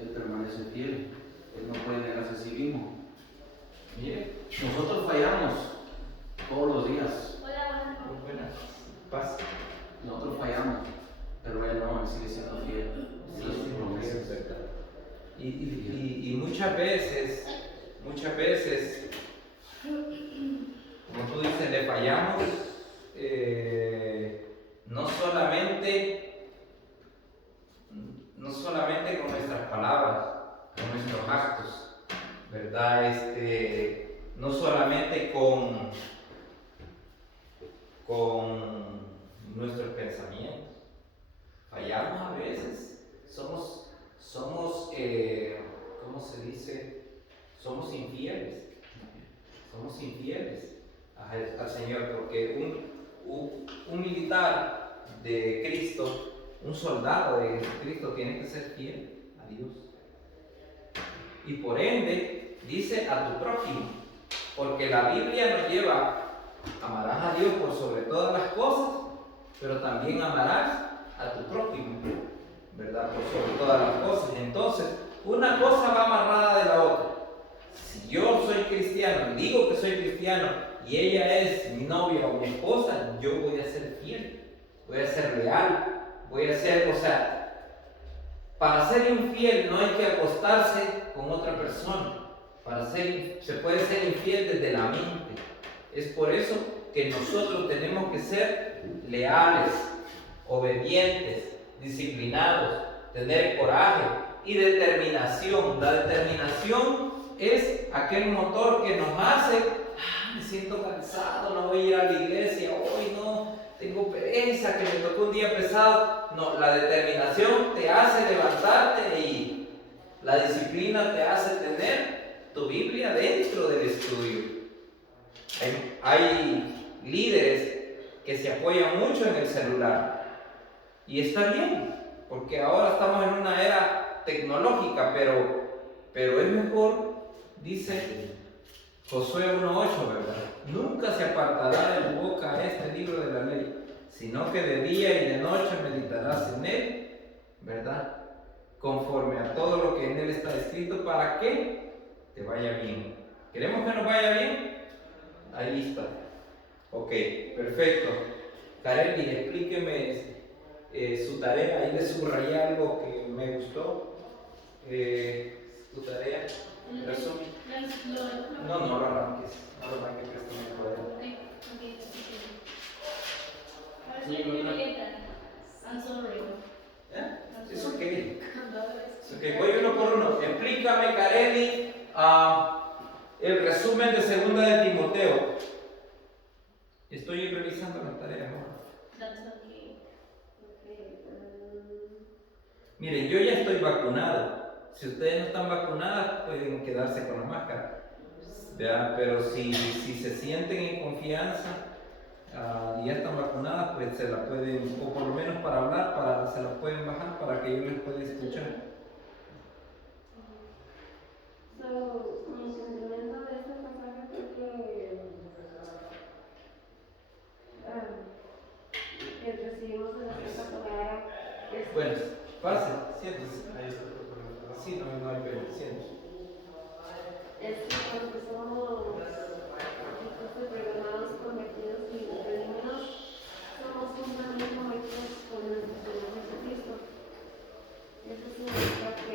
Él permanece fiel. Él no puede negarse a sí mismo. Mire, Nosotros fallamos todos los días. muy buena paz. Nosotros fallamos, pero Él no, Él sigue siendo fiel. Sí, Él sus promesas. es verdad. Y muchas veces, como tú dices, le fallamos, no solamente con nuestras palabras, con nuestros actos, ¿verdad? No solamente con nuestros pensamientos. Fallamos a veces, somos ¿cómo se dice? Somos infieles al Señor, porque un militar de Cristo, un soldado de Cristo tiene que ser fiel a Dios. Y por ende, dice a tu prójimo, porque la Biblia nos lleva, amarás a Dios por sobre todas las cosas, pero también amarás a tu prójimo, ¿verdad? Por sobre todas las cosas. Entonces, una cosa va amarrada de la otra. Si yo soy cristiano y digo que soy cristiano y ella es mi novia o mi esposa, yo voy a ser fiel, voy a ser leal, voy a ser, para ser infiel no hay que acostarse con otra persona. Se puede ser infiel desde la mente. Es por eso que nosotros tenemos que ser leales, obedientes, disciplinados, tener coraje y determinación. La determinación es aquel motor que nos hace, me siento cansado, no voy a ir a la iglesia, hoy no, tengo pereza, que me tocó un día pesado. No, la determinación te hace levantarte y la disciplina te hace tener tu Biblia dentro del estudio. Hay líderes que se apoyan mucho en el celular y está bien, porque ahora estamos en una era tecnológica, pero es mejor, dice Josué 1:8, ¿verdad? Nunca se apartará de tu boca este libro de la ley, sino que de día y de noche meditarás en él, ¿verdad? Conforme a todo lo que en él está escrito, para que te vaya bien. ¿Queremos que nos vaya bien? Ahí está. Ok, perfecto. Kareli, explíqueme su tarea. Ahí le subrayé algo que me gustó. Tu tarea. Resumen. No lo arranques. No lo arranques, que esto me cuadra. I'm sorry. Es ok. Es ok. Voy uno por uno. Explícame, Kareli, el resumen de segunda de Timoteo. Estoy revisando la tarea ahora. That's okay. Miren, yo ya estoy vacunado. Si ustedes no están vacunadas, pueden quedarse con la máscara. ¿Verdad? Pero si se sienten en confianza y ya están vacunadas, pues se la pueden, o por lo menos para hablar, se la pueden bajar para que yo les pueda escuchar. Mi sentimiento de este pasaje fue que recibimos en esta palabra. Bueno, pase, siéntese. Sí, no hay pena, siéntese. Es que cuando somos perdonados, convertidos y redimidos, somos juntamente convertidos con nuestro Señor Jesucristo. Eso significa que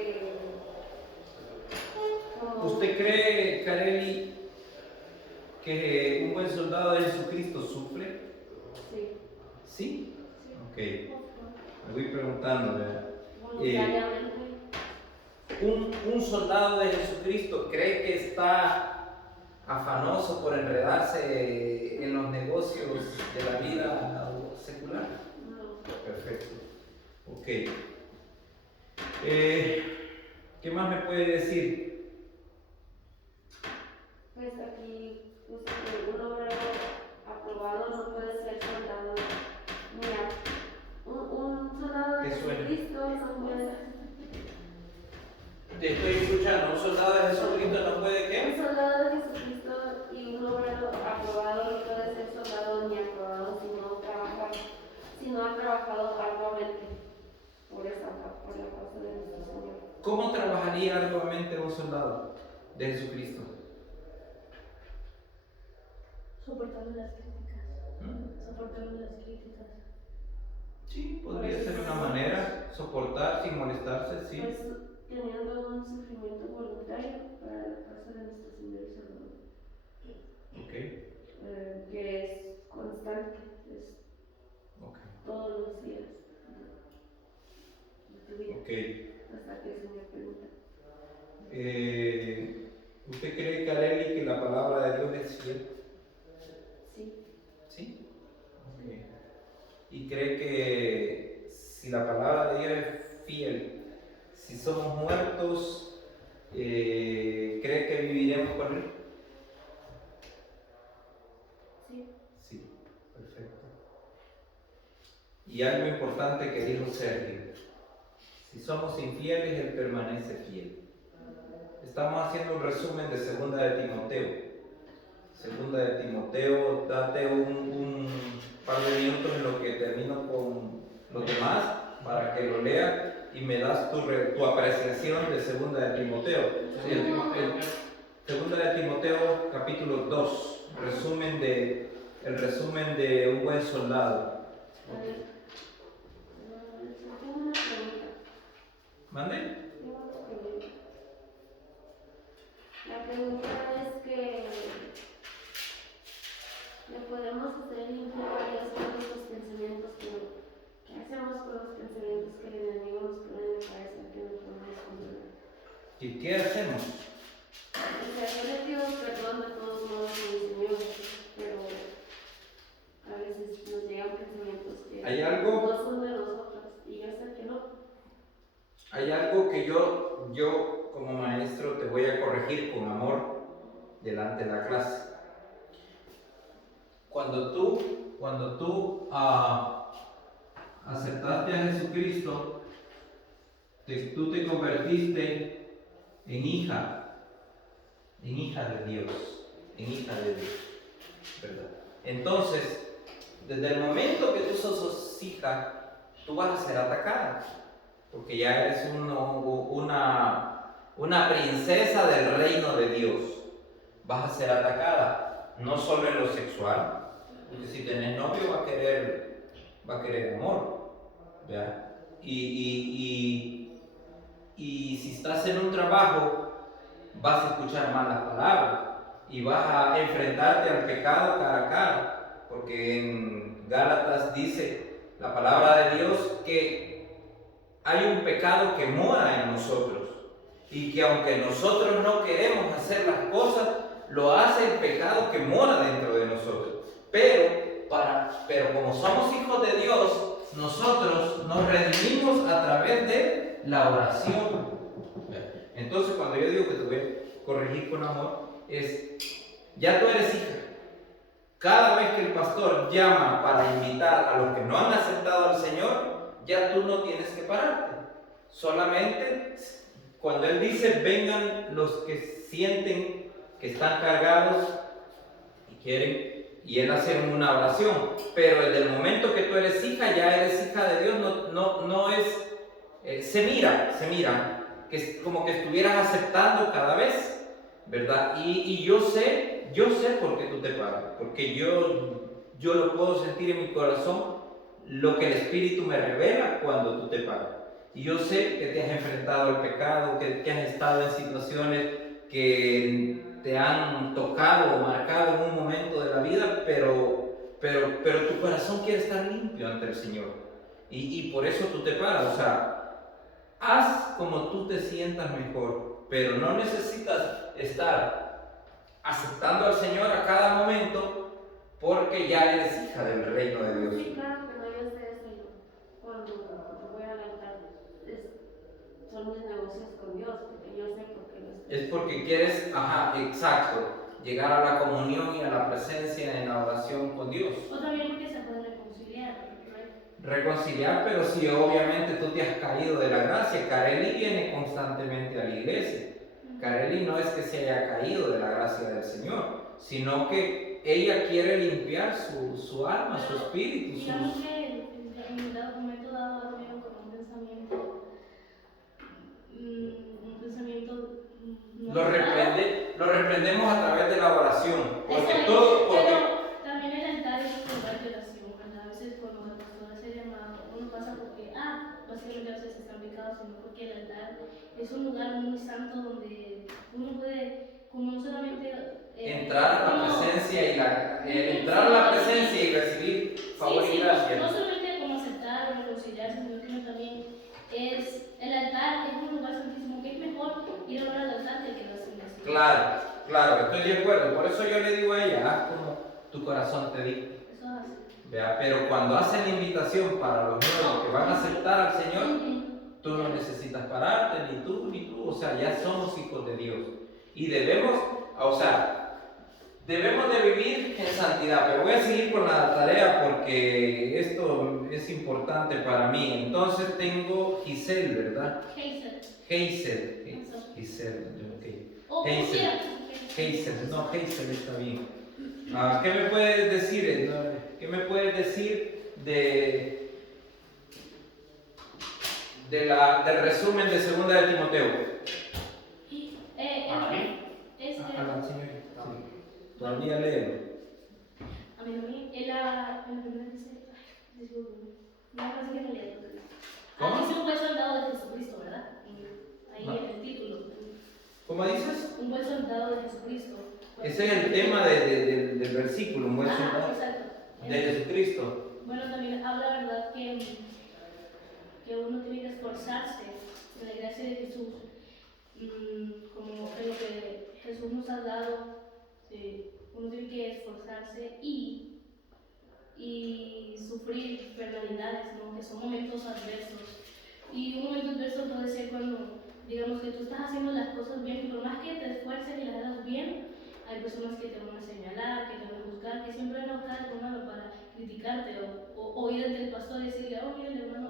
¿Usted cree, Kareli, que un buen soldado de Jesucristo sufre? Sí. ¿Sí? Ok. Me voy preguntando, ¿verdad? Voluntariamente. ¿Un soldado de Jesucristo cree que está afanoso por enredarse en los negocios de la vida secular? No. Perfecto. Ok. ¿Qué más me puede decir? Pues aquí puso que un obrero aprobado no puede ser soldado. Mira, un soldado de ¿Qué suena? Jesucristo no puede. Te estoy escuchando. ¿Un soldado de Jesucristo no puede Un qué? soldado de Jesucristo y un obrero aprobado no puede ser soldado ni aprobado si no ha trabajado arduamente por la causa de nuestro Señor. ¿Cómo trabajar haría arduamente un soldado de Jesucristo? Soportando las críticas. ¿Mm? Soportando las críticas. Sí, podría ser una manera, soportar sin molestarse, sí. Pues teniendo un sufrimiento voluntario para la causa de nuestro Señor y Salvador, Ok, que es constante, es ok, todos los días de tu vida, ok. hasta que el Señor pregunta. ¿Usted cree, Kareli, que la palabra de Dios es fiel? Sí, Sí. Muy bien. ¿Y cree que si la palabra de Dios es fiel, si somos muertos, cree que viviremos con Él? sí, Sí, perfecto. Y algo importante que dijo Sergio, si somos infieles, Él permanece fiel. Estamos haciendo un resumen de Segunda de Timoteo. Segunda de Timoteo, date un par de minutos en lo que termino con los demás para que lo lea y me das tu apreciación de Segunda de Timoteo. Segunda de Timoteo capítulo 2, el resumen de un buen soldado. a ver, tengo una pregunta. ¿Mande? Tengo una pregunta. La pregunta es que le podemos hacer infiel a Dios con nuestros pensamientos, pero ¿qué hacemos con los pensamientos que el enemigo nos pone en la cabeza que no podemos controlar? ¿Y qué hacemos? O sea, yo le pido perdón de todos modos a mi Señor, pero a veces nos llegan pensamientos que ¿Hay algo? no son de nosotros y yo sé que no. Hay algo que yo como maestro te voy a corregir con amor delante de la clase. Cuando tú aceptaste a Jesucristo, tú te convertiste en hija de Dios, ¿verdad? Entonces, desde el momento que tú sos hija, tú vas a ser atacada, porque ya eres una princesa del reino de Dios. Vas a ser atacada, no solo en lo sexual, porque si tenés novio va a querer amor, ¿verdad? Y si estás en un trabajo, vas a escuchar malas palabras y vas a enfrentarte al pecado cara a cara, porque en Gálatas dice la palabra de Dios que hay un pecado que mora en nosotros y que aunque nosotros no queremos hacer las cosas, lo hace el pecado que mora dentro de nosotros. Pero como somos hijos de Dios, nosotros nos redimimos a través de la oración. Entonces, cuando yo digo que te voy a corregir con amor, ya tú eres hija. Cada vez que el pastor llama para invitar a los que no han aceptado al Señor, ya tú no tienes que pararte. Solamente cuando Él dice, vengan los que sienten que están cargados y quieren, y Él hace una oración. Pero desde el momento que tú eres hija, ya eres hija de Dios, no es, se mira, que es como que estuvieras aceptando cada vez, ¿verdad? Y yo sé por qué tú te paras, porque yo lo puedo sentir en mi corazón, lo que el Espíritu me revela cuando tú te paras. Y yo sé que te has enfrentado al pecado, que has estado en situaciones que te han tocado o marcado en un momento de la vida, pero tu corazón quiere estar limpio ante el Señor. Y por eso tú te paras, o sea, haz como tú te sientas mejor, pero no necesitas estar aceptando al Señor a cada momento porque ya eres hija del reino de Dios. Sí, claro que no, yo sé eso. Yo cuando voy a alentar, son mis negocios con Dios, porque yo sé por qué lo estoy. Es porque quieres, exacto, llegar a la comunión y a la presencia en la oración con Dios. O también porque se puede reconciliar, ¿right? Reconciliar, pero si obviamente tú te has caído de la gracia. Kareli viene constantemente a la iglesia. Kareli no es que se haya caído de la gracia del Señor, sino que ella quiere limpiar su alma, su espíritu. Digamos que en un momento dado ha venido con un pensamiento reprendemos a través de la oración. Porque Eso es, todo, porque pero también el altar es un lugar de oración, ¿verdad? A veces cuando la pastora hace llamado, uno pasa porque, básicamente a veces están pecados, sino porque el altar es un lugar muy santo donde uno puede, como no solamente entrar a la presencia entrar a la presencia y recibir favor y gracia. No solamente como aceptar o reconciliarse, sino que también el altar es un lugar santísimo, que es mejor ir a orar al altar que a la asignación. Claro, estoy de acuerdo. Por eso yo le digo a ella, haz como tu corazón te dicta. Eso es así. Vea, pero cuando hacen la invitación para los nuevos que van a aceptar al Señor, tú no necesitas pararte, ni tú, o sea, ya somos hijos de Dios. Y debemos de vivir en santidad, pero voy a seguir con la tarea porque esto es importante para mí. Entonces tengo Giselle, ¿verdad? Hazel, ok. O Hazel, no, Hazel está bien. ¿Qué me puedes decir? ¿Qué me puedes decir del resumen de 2 de Timoteo? ¿A mí? A la señorita. Sí. Todavía leo. A mí, la primera dice, no, así que no leo. ¿Cómo? Dice un buen soldado de Jesucristo, ¿verdad? Ahí No. en el título. ¿Cómo dices? Un buen soldado de Jesucristo. Ese es el tema del versículo, un buen soldado Exacto. de Jesucristo. Bueno, también habla, ¿verdad?, que uno tiene que esforzarse en la gracia de Jesús, como en lo que Jesús nos ha dado. Uno tiene que esforzarse y sufrir penalidades, ¿no?, que son momentos adversos. Y un momento adverso puede ser cuando, digamos, que tú estás haciendo las cosas bien, y por más que te esfuerces y las hagas bien, hay personas que te van a señalar, que te van a juzgar, que siempre van a buscar a tu hermano para criticarte o ir ante el pastor y decirle, mira hermano,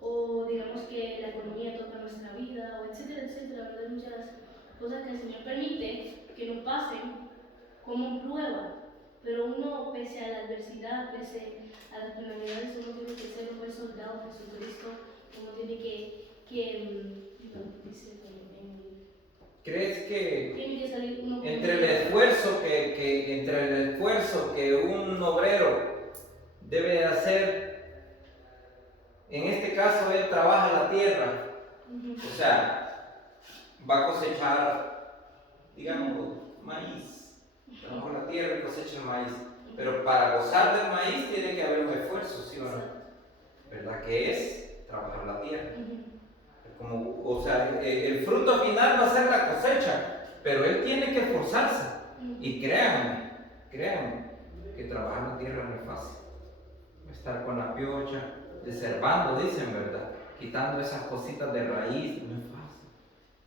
o digamos que la economía toca nuestra vida, o etcétera, etcétera. Hay muchas cosas que el Señor permite que nos pasen como prueba, pero uno, pese a la adversidad, pese a las penalidades, uno tiene que ser un buen soldado de Jesucristo. Uno tiene que ¿Crees que tiene que salir uno entre el esfuerzo que un obrero debe hacer, en este caso él trabaja la tierra, o sea, va a cosechar, digamos, maíz, trabaja la tierra y cosecha el maíz, pero para gozar del maíz tiene que haber un esfuerzo, ¿sí o no? ¿Verdad? Que es trabajar la tierra. El fruto final va a ser la cosecha, pero él tiene que esforzarse. Y créanme, que trabajar la tierra no es fácil. Estar con la piocha, deservando, dicen, ¿verdad? Quitando esas cositas de raíz, no es fácil.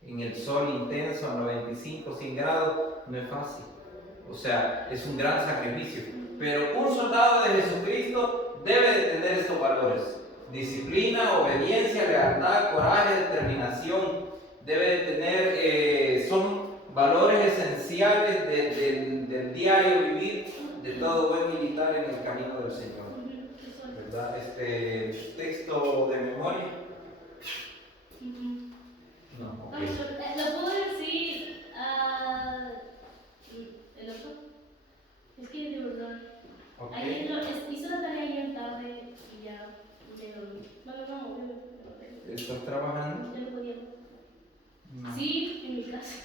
En el sol intenso a 95, 100 grados, no es fácil. O sea, es un gran sacrificio. Pero un soldado de Jesucristo debe de tener estos valores: disciplina, obediencia, lealtad, coraje, determinación. Debe de tener, son valores esenciales del diario vivir de todo buen militar en el camino del Señor. ¿Verdad? Texto de memoria. No, okay. ¿Lo puedo decir el otro? Es que de verdad. Okay. Ayer hizo la tarea ayer tarde y ya. ¿Estás trabajando? Yo no podía. No. Sí, en mi casa.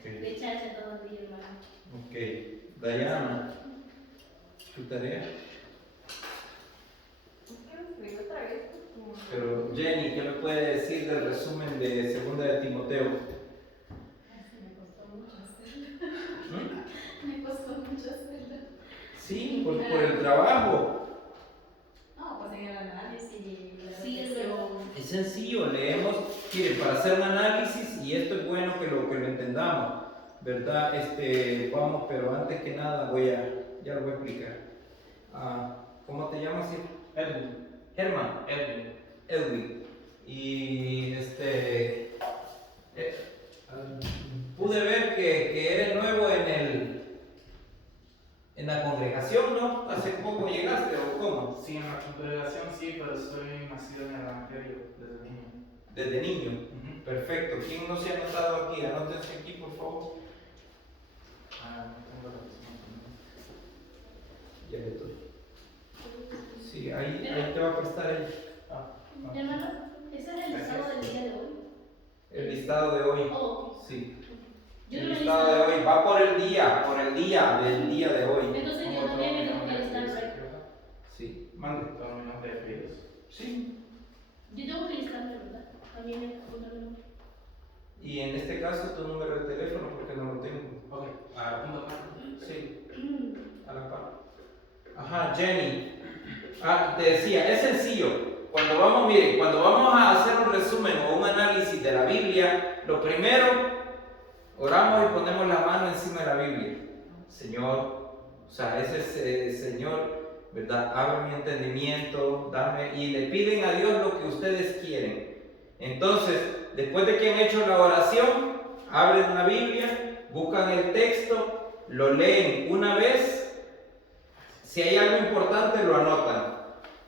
Okay. De chacha todo el día, hermano. Ok. Dayana, ¿tu tarea? Otra vez. Pero Jenny, ¿qué me puede decir del resumen de 2 de Timoteo? Me costó mucho hacerlo. Me costó mucho hacerlo. Sí, por el trabajo. No, pues en el análisis y la Sí, es reflexión. Es sencillo, leemos, miren, para hacer un análisis, y esto es bueno que lo entendamos, ¿verdad? Vamos, pero antes que nada ya lo voy a explicar. ¿Cómo te llamas? Edwin. Herman. Edwin. Y pude ver que eres nuevo en la congregación, ¿no? Hace poco llegaste, ¿o cómo? Sí, en la congregación sí, pero soy nacido en el Evangelio desde niño. Desde niño. Perfecto. ¿Quién no se ha anotado aquí? Anótense aquí, por favor. No tengo la misma también. Ya le doy. Sí, ahí te va a prestar ella. Hermano, ese es el listado del día de hoy. El listado de hoy. Oh, Sí. yo El no he listado de hoy va por el día del día de hoy. Entonces yo también me tengo que listar, ¿verdad? Sí, mande. Todo mi nombre de apellidos. Sí. Yo tengo que listarme, ¿verdad? También me apuntar mi nombre. Y en este caso tu número de teléfono porque no lo tengo. Ok, apunto acá. Sí, a la par. Ajá, Jenny. Te decía, es sencillo. Cuando vamos a hacer un resumen o un análisis de la Biblia, lo primero, oramos y ponemos la mano encima de la Biblia. Señor, o sea, ese es, Señor, ¿verdad? Abre mi entendimiento, dame, y le piden a Dios lo que ustedes quieren. Entonces, después de que han hecho la oración, abren la Biblia, buscan el texto, lo leen una vez. Si hay algo importante, lo anotan.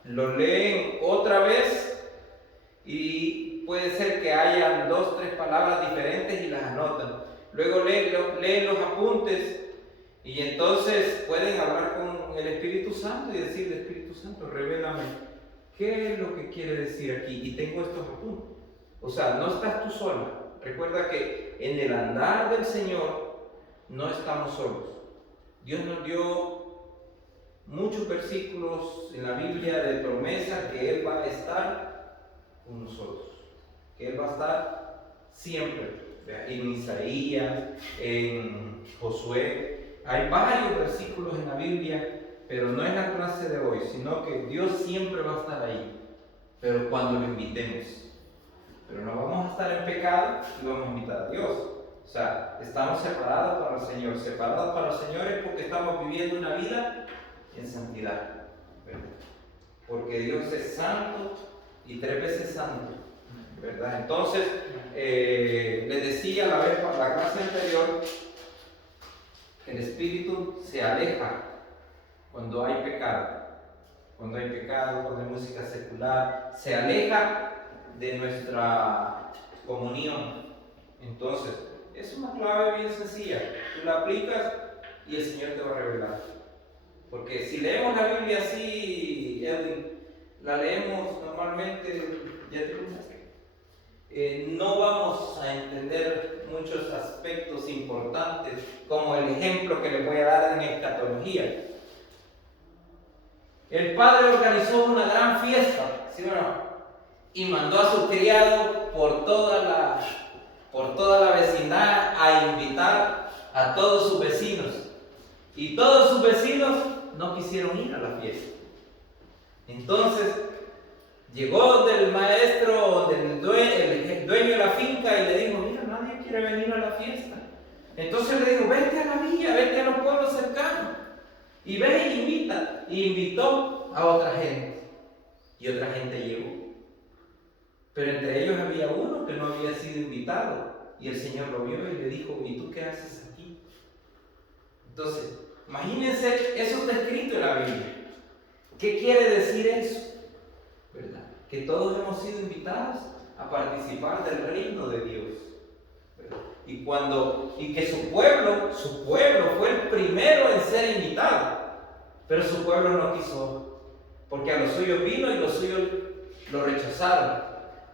Lo leen otra vez y puede ser que hayan 2 o 3 palabras diferentes y las anotan. Luego leen los apuntes y entonces pueden hablar con el Espíritu Santo y decirle: Espíritu Santo, revélame qué es lo que quiere decir aquí. Y tengo estos apuntes. O sea, no estás tú sola. Recuerda que en el andar del Señor no estamos solos. Dios nos dio muchos versículos en la Biblia de promesa que Él va a estar con nosotros, que Él va a estar siempre. En Isaías, en Josué, hay varios versículos en la Biblia, pero no es la clase de hoy, sino que Dios siempre va a estar ahí, pero cuando lo invitemos. Pero no vamos a estar en pecado y vamos a invitar a Dios. O sea, estamos separados para el Señor. Separados para el Señor es porque estamos viviendo una vida en santidad, ¿verdad? Porque Dios es santo y 3 veces santo, ¿verdad? Entonces, les decía la clase anterior que el espíritu se aleja cuando hay pecado. Cuando hay pecado, cuando hay música secular, se aleja de nuestra comunión. Entonces, es una clave bien sencilla. Tú la aplicas y el Señor te va a revelar. Porque si leemos la Biblia así, Edwin, la leemos normalmente, ya te lo no vamos a entender muchos aspectos importantes, como el ejemplo que les voy a dar en escatología. El padre organizó una gran fiesta, ¿sí o no? Y mandó a su criado por toda la vecindad a invitar a todos sus vecinos. Y todos sus vecinos no quisieron ir a la fiesta. Entonces llegó del maestro, el dueño de la finca, y le dijo: mira, nadie quiere venir a la fiesta. Entonces le dijo: vete a la villa, vete a los pueblos cercanos y ve y invita. Y invitó a otra gente. Y otra gente llegó. Pero entre ellos había uno que no había sido invitado. Y el Señor lo vio y le dijo: ¿y tú qué haces aquí? Entonces, imagínense, eso está escrito en la Biblia. ¿Qué quiere decir eso? ¿Verdad? Que todos hemos sido invitados a participar del reino de Dios. ¿Verdad? Y que su pueblo fue el primero en ser invitado. Pero su pueblo no quiso, porque a los suyos vino y los suyos lo rechazaron.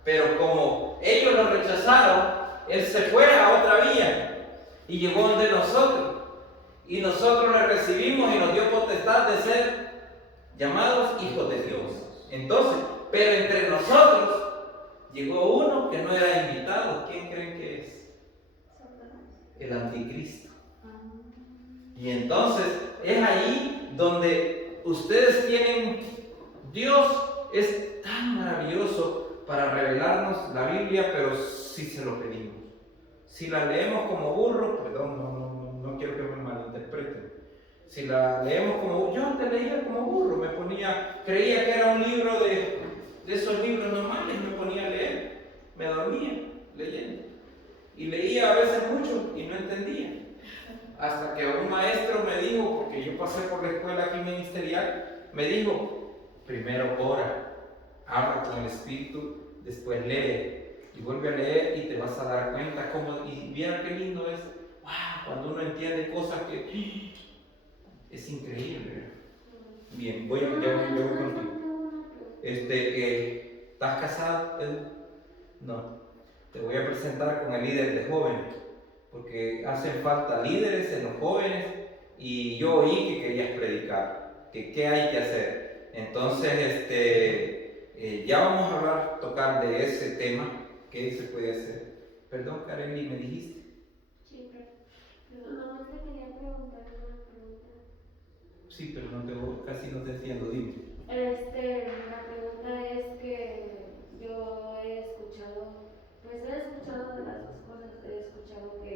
Pero como ellos lo rechazaron, Él se fue a otra vía y llegó donde nosotros. Y nosotros le recibimos y nos dio potestad de ser llamados hijos de Dios. Entonces, pero entre nosotros llegó uno que no era invitado. ¿Quién creen que es? El anticristo. Y entonces es ahí donde ustedes tienen, Dios es tan maravilloso para revelarnos la Biblia, pero si se lo pedimos. Si la leemos como burro, perdón, no quiero que me malinterpreten. Si la leemos como, yo antes leía como burro, creía que era un libro de esos libros normales, me ponía a leer, me dormía leyendo. Y leía a veces mucho y no entendía. Hasta que un maestro me dijo, porque yo pasé por la escuela aquí ministerial, me dijo: primero ora, habla con el Espíritu, después lee y vuelve a leer y te vas a dar cuenta cómo, y mira qué lindo es wow, cuando uno entiende cosas que es increíble. Bien, voy contigo. ¿Estás casado, Edu? No. Te voy a presentar con el líder de jóvenes, porque hacen falta líderes en los jóvenes y yo oí que querías predicar, que qué hay que hacer. Entonces, ya vamos a hablar, tocar de ese tema, qué se puede hacer. Perdón, Kareli, ¿me dijiste? Sí, pero nomás te quería preguntar una pregunta. Sí, pero casi no te entiendo, dime. La pregunta es que yo he escuchado de las dos cosas. He escuchado que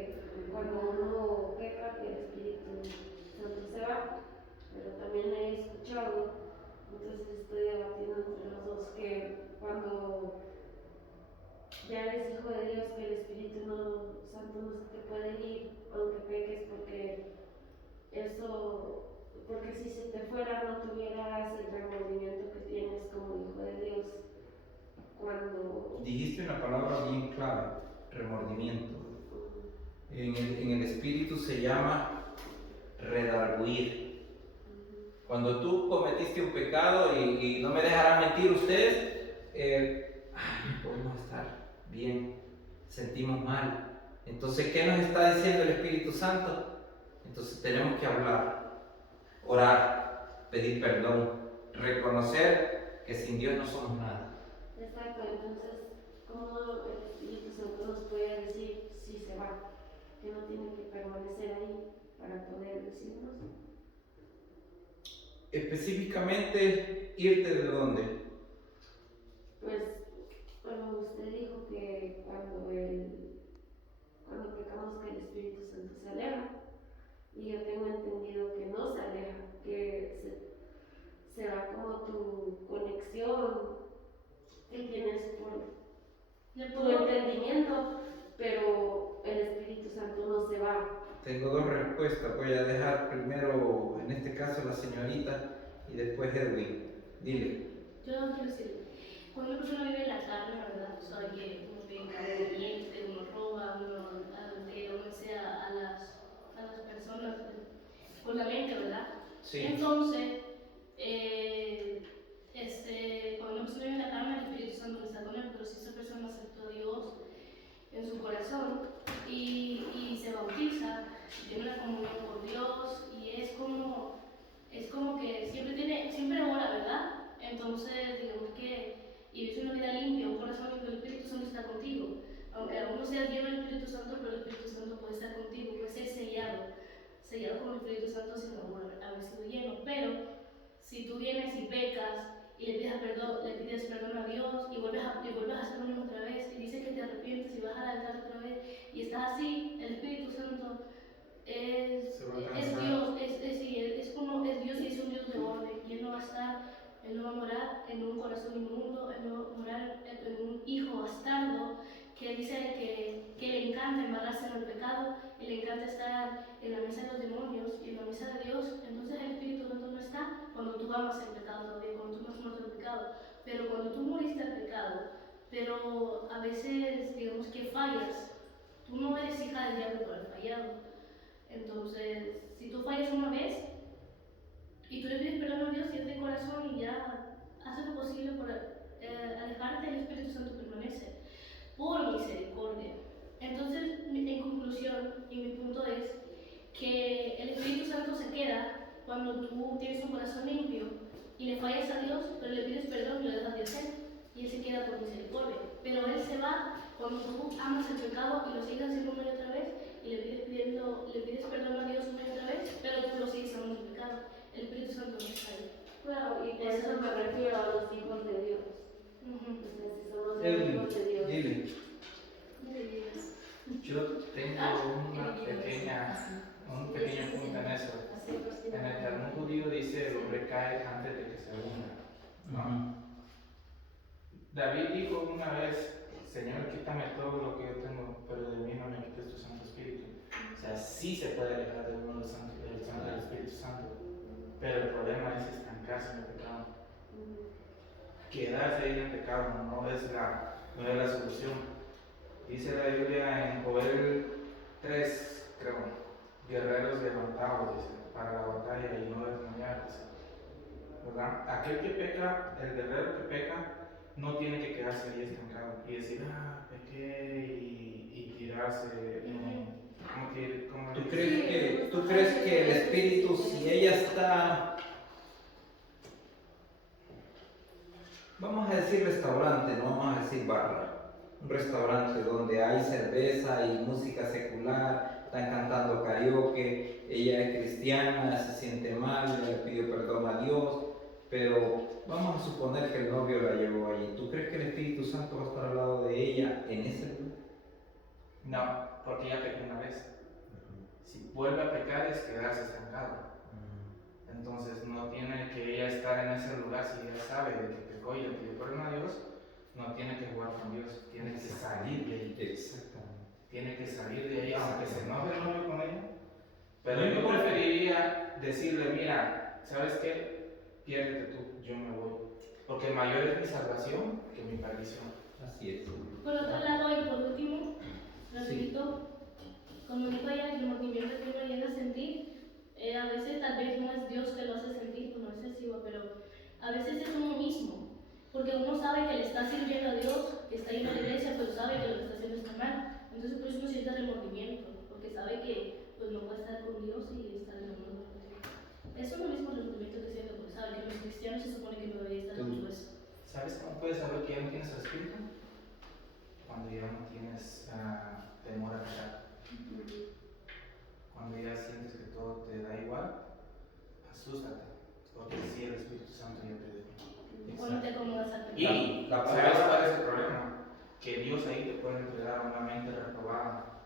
cuando uno peca, que el Espíritu Santo se va, pero también he escuchado, entonces estoy debatiendo entre los dos, que cuando ya eres hijo de Dios, que el Santo no se te puede ir, aunque peques, porque si se te fuera no tuvieras el remordimiento que tienes como hijo de Dios cuando... Dijiste una palabra bien clave, remordimiento. En el espíritu se llama redarguir. Cuando tú cometiste un pecado, y no me dejarán mentir ustedes, no podemos estar bien, sentimos mal. Entonces, ¿qué nos está diciendo el Espíritu Santo? Entonces tenemos que hablar, orar, pedir perdón, reconocer que sin Dios no somos nada. Exacto, entonces, ¿cómo el Espíritu Santo nos puede decir si se va? Que no tiene que permanecer ahí para poder decirnos. Específicamente, ¿irte de dónde? Pues, usted dijo que cuando pecamos que el Espíritu Santo se aleja, y yo tengo entendido que no se aleja, que se va como tu conexión que tienes por tu entendimiento, pero el Espíritu Santo no se va. Tengo dos respuestas. Voy a dejar primero, en este caso, la señorita y después Edwin. Dile. Yo quiero decir, cuando una persona vive en la carne, ¿verdad? O sea, que uno peca, uno miente, uno roba, uno adultera, uno desea a las personas con la mente, ¿verdad? Sí. Entonces, cuando una persona vive en la carne, el Espíritu Santo no está con él, pero si esa persona aceptó a Dios en su corazón y se bautiza, tiene una comunión con Dios y es como que siempre ora, ¿verdad? Entonces, digamos que, y vives una vida limpia, un corazón limpio, el Espíritu Santo está contigo. Aunque aún no seas lleno del Espíritu Santo, pero el Espíritu Santo puede estar contigo, puede ser sellado con el Espíritu Santo sin haber sido lleno. Pero si tú vienes y pecas y le pides perdón a Dios y vuelves a hacer lo mismo otra vez y dices que te arrepientes y vas al altar otra vez y estás así, el Espíritu Santo es Dios, es Dios y es un Dios de orden y Él no va a estar. Él no va a morar en un corazón inmundo, Él no va a morar en un hijo bastardo que dice que le encanta embarrarse en el pecado y le encanta estar en la mesa de los demonios y en la mesa de Dios. Entonces el Espíritu Santo no está cuando tú amas el pecado todavía, cuando tú no has muerto el pecado. Pero cuando tú moriste al pecado, pero a veces digamos que fallas, tú no eres hija del diablo por haber fallado. Entonces, si tú fallas una vez, y tú le pides perdón a Dios y es de corazón y ya haces lo posible por alejarte, el Espíritu Santo permanece por misericordia. Entonces, en conclusión, y mi punto es que el Espíritu Santo se queda cuando tú tienes un corazón limpio y le fallas a Dios, pero le pides perdón y lo dejas de hacer. Y Él se queda por misericordia. Pero Él se va cuando tú amas el pecado y lo sigues haciendo una y otra vez y le pides perdón a Dios una y otra vez, pero tú lo sigues amando el pecado. El Espíritu Santo no está ahí. Claro, y por eso me refiero a los hijos de Dios. Entonces, si somos los hijos de Dios. Dile. Yo tengo un pequeño punto en eso. En el Talmud judío dice el hombre cae antes de que se hunda, ¿no? David dijo una vez, Señor, quítame todo lo que yo tengo, pero de mí no me quites tu Santo Espíritu. O sea, sí se puede alejar de uno del Espíritu Santo, pero el problema es estancarse en el pecado. Quedarse ahí en el pecado no es la solución. Dice la Biblia en Joel 3, creo, guerreros levantados, dice, para la batalla y no desmayar, dice, ¿verdad? Aquel que peca, el guerrero que peca, no tiene que quedarse ahí estancado y decir, pequé y tirarse, como ¿Tú crees que el espíritu, si ella está, vamos a decir restaurante, no vamos a decir barra, un restaurante donde hay cerveza y música secular, están cantando karaoke, ella es cristiana, se siente mal, le pidió perdón a Dios, pero vamos a suponer que el novio la llevó allí? ¿Tú crees que el Espíritu Santo va a estar al lado de ella en ese lugar? No, porque ya pecó una vez. Si vuelve a pecar es quedarse estancado. Entonces no tiene que ella estar en ese lugar si ella sabe de que pecó y le pidió perdón a Dios, no tiene que jugar con Dios, tiene que salir de ahí. Exactamente. Tiene que salir de ahí, aunque se enoje el novio con ella. Pero yo preferiría decirle, mira, ¿sabes qué? Piérdete tú, yo me voy. Porque mayor es mi salvación que mi perdición. Así es. Por otro lado, y por último, rapidito, cuando dijo ella el remordimiento que uno llega a sentir, a veces tal vez no es Dios que lo hace sentir, no es excesivo, pero a veces es uno mismo. Porque uno sabe que le está sirviendo a Dios, que está yendo a la iglesia, pero sabe que lo que está haciendo está mal. Entonces por eso uno siente remordimiento, porque sabe que pues, no puede estar con Dios y está en el mundo. Eso es lo mismo remordimiento que siento, porque sabe que los cristianos se supone que no deberían estar haciendo eso. ¿Sabes cómo puedes saber que ya no tienes el espíritu? Cuando ya no tienes temor a pecar. Cuando ya sientes que todo te da igual, asústate, porque sí, el Espíritu Santo ya te dejó. Cuando te acomodas al pecado. Y La ¿sabes palabra- cuál es el problema? Que Dios ahí te puede entregar una mente reprobada.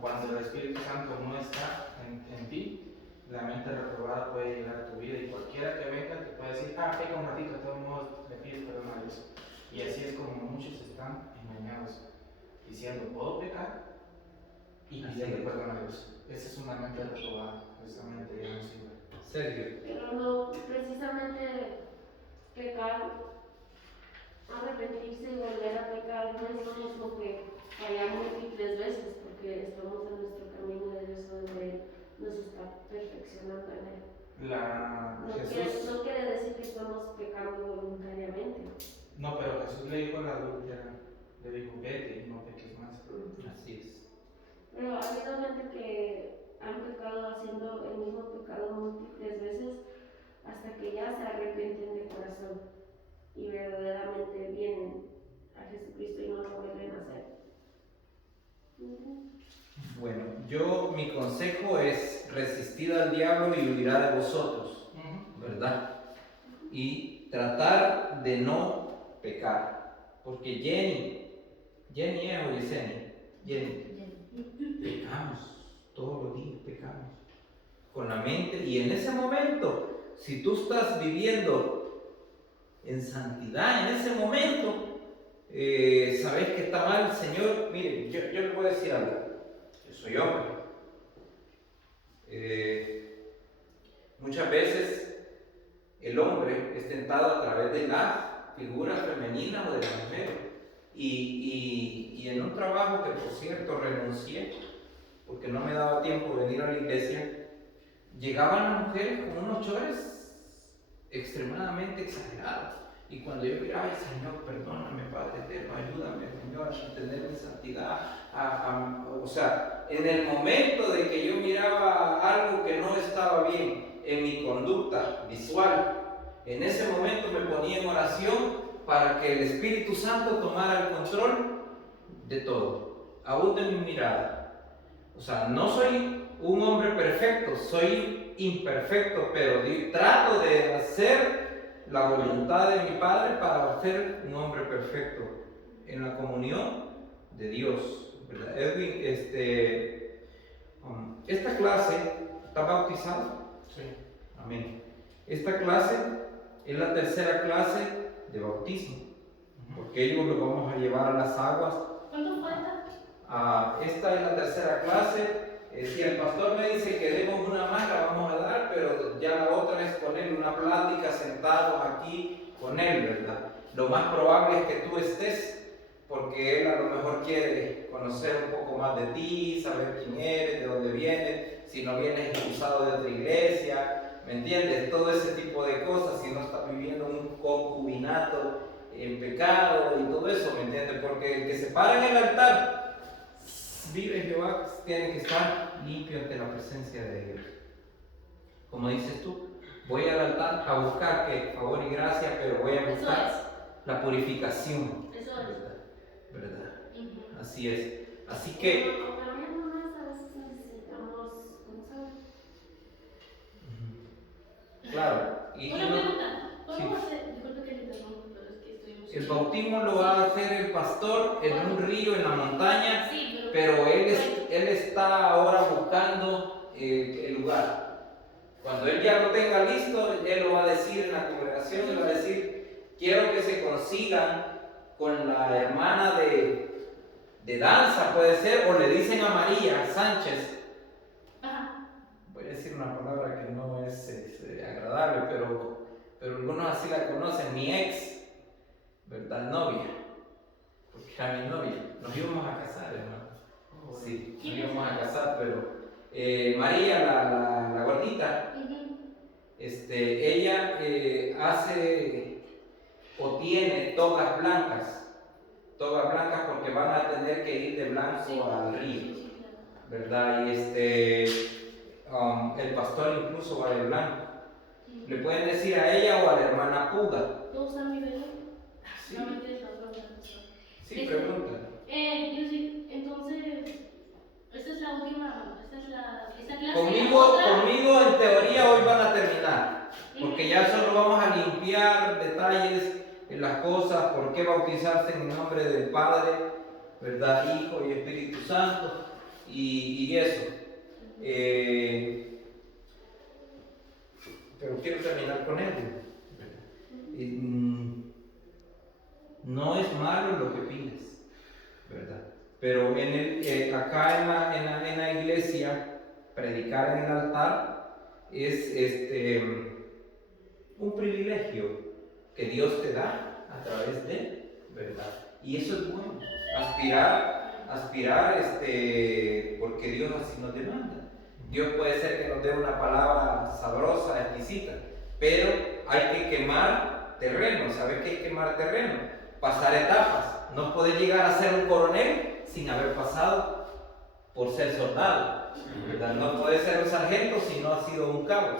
Cuando el Espíritu Santo no está en ti, la mente reprobada puede llegar a tu vida y cualquiera que venga te puede decir, peca un ratito, de todos modos le pides perdón a Dios. Y así es como muchos están engañados, diciendo, puedo pecar y pidiendo perdón a Dios. Esa es una mente reprobada, esa mente ya no sirve. Sergio. Pero no, precisamente pecar, arrepentirse y volver a pecar no es lo mismo que fallar múltiples veces, porque estamos en nuestro camino de Dios donde nos está perfeccionando en él. No quiere decir que estamos pecando voluntariamente. No, pero Jesús le dijo a la adúltera, le dijo, vete y no peques más. Así es. Pero ha habido gente que han pecado haciendo el mismo pecado múltiples veces hasta que ya se arrepienten de corazón y verdaderamente vienen a Jesucristo y no lo vuelven a hacer. Bueno, mi consejo es resistir al diablo y huirá de vosotros, ¿verdad? Y tratar de no pecar, porque Jenny es o Jenny, pecamos, todos los días pecamos, con la mente, y en ese momento, si tú estás viviendo en santidad, en ese momento, sabes que está mal, Señor, mire, yo le voy a decir algo, yo soy hombre, muchas veces el hombre es tentado a través de las figuras femeninas o de las mujeres, y en un trabajo que por cierto renuncié, porque no me daba tiempo de venir a la iglesia, llegaban las mujeres con unos chores extremadamente exagerados. Y cuando yo miraba, ay Señor, perdóname, Padre eterno, ayúdame, Señor, a entender mi santidad. O sea, en el momento de que yo miraba algo que no estaba bien en mi conducta visual, en ese momento me ponía en oración para que el Espíritu Santo tomara el control de todo, aún de mi mirada. O sea, no soy un hombre perfecto, soy imperfecto, pero trato de hacer la voluntad de mi Padre para ser un hombre perfecto en la comunión de Dios, ¿verdad? Edwin, esta clase está bautizada. Sí. Amén. Esta clase es la tercera clase de bautismo, porque ellos lo vamos a llevar a las aguas. ¿Cuánto falta? Esta es la tercera clase. Si el pastor me dice que demos una más, la vamos a dar, pero ya la otra es poner una plática sentados aquí con él, ¿verdad? Lo más probable es que tú estés, porque él a lo mejor quiere conocer un poco más de ti, saber quién eres, de dónde vienes, si no vienes expulsado de otra iglesia, ¿me entiendes? Todo ese tipo de cosas, si no estás viviendo un concubinato en pecado y todo eso, ¿me entiendes? Porque el que se para en el altar, vive Jehová, tiene que estar limpio ante la presencia de Dios. Como dices tú, voy al altar a buscar que favor y gracia, pero voy a buscar la purificación. Eso es. ¿Verdad? Ujú. Así es. Así que Pero también nomás a veces necesitamos, ¿cómo sabes? claro, y Una pregunta, ¿cómo sí. hacer? Disculpe que me interrumpa, pero es que estoy El emocionada. bautismo lo va a hacer el pastor en un río, en la montaña, Sí, pero él está ahora buscando el lugar. Cuando él ya lo tenga listo, él lo va a decir en la congregación, él va a decir, quiero que se consigan con la hermana de danza, puede ser, o le dicen a María Sánchez. Ajá. Voy a decir una palabra que no es agradable, pero algunos así la conocen, mi ex, ¿verdad? Novia, porque era mi novia, nos íbamos a casar, hermano. Sí, nos íbamos a casar, pero María, la gordita, Ujú. ella hace o tiene togas blancas porque van a tener que ir de blanco Sí. al río, Sí, claro. ¿verdad? Y el pastor incluso va de blanco. Ujú. Le pueden decir a ella o a la hermana Puga. ¿Puedo usar mi velo? Sí, No me interesa la pregunta. sí, pregunta. Yo sí, entonces, esta es la última, esta clase. Conmigo en teoría hoy van a terminar, porque ya solo vamos a limpiar detalles en las cosas, por qué bautizarse en el nombre del Padre, ¿verdad? Hijo y Espíritu Santo, y eso. Pero quiero terminar con él. No es malo lo que pides, ¿verdad? Pero acá en la iglesia, predicar en el altar es un privilegio que Dios te da a través de él, ¿verdad? Y eso es bueno, aspirar porque Dios así nos demanda. Dios puede ser que nos dé una palabra sabrosa, exquisita, pero hay que quemar terreno. ¿Sabes qué es quemar terreno? Pasar etapas. No puedes llegar a ser un coronel sin haber pasado por ser soldado, ¿verdad? No puedes ser un sargento si no has sido un cabo.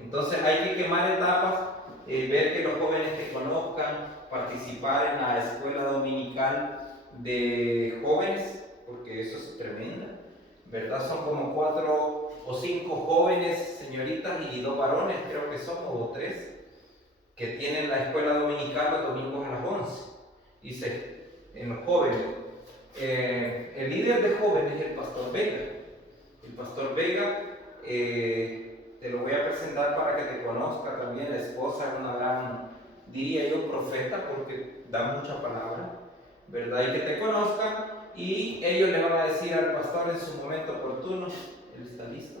Entonces hay que quemar etapas, ver que los jóvenes te conozcan, participar en la escuela dominical de jóvenes, porque eso es tremenda, ¿verdad? Son como 4 o 5 jóvenes, señoritas, y 2 varones, creo que son, o 3, que tienen la escuela dominical los domingos a las 11. Dice, en los jóvenes. El líder de jóvenes es el pastor Vega. El pastor Vega, te lo voy a presentar para que te conozca también. La esposa es una gran, diría yo, profeta, porque da mucha palabra, ¿verdad? Y que te conozca, y ellos le van a decir al pastor en su momento oportuno, él está listo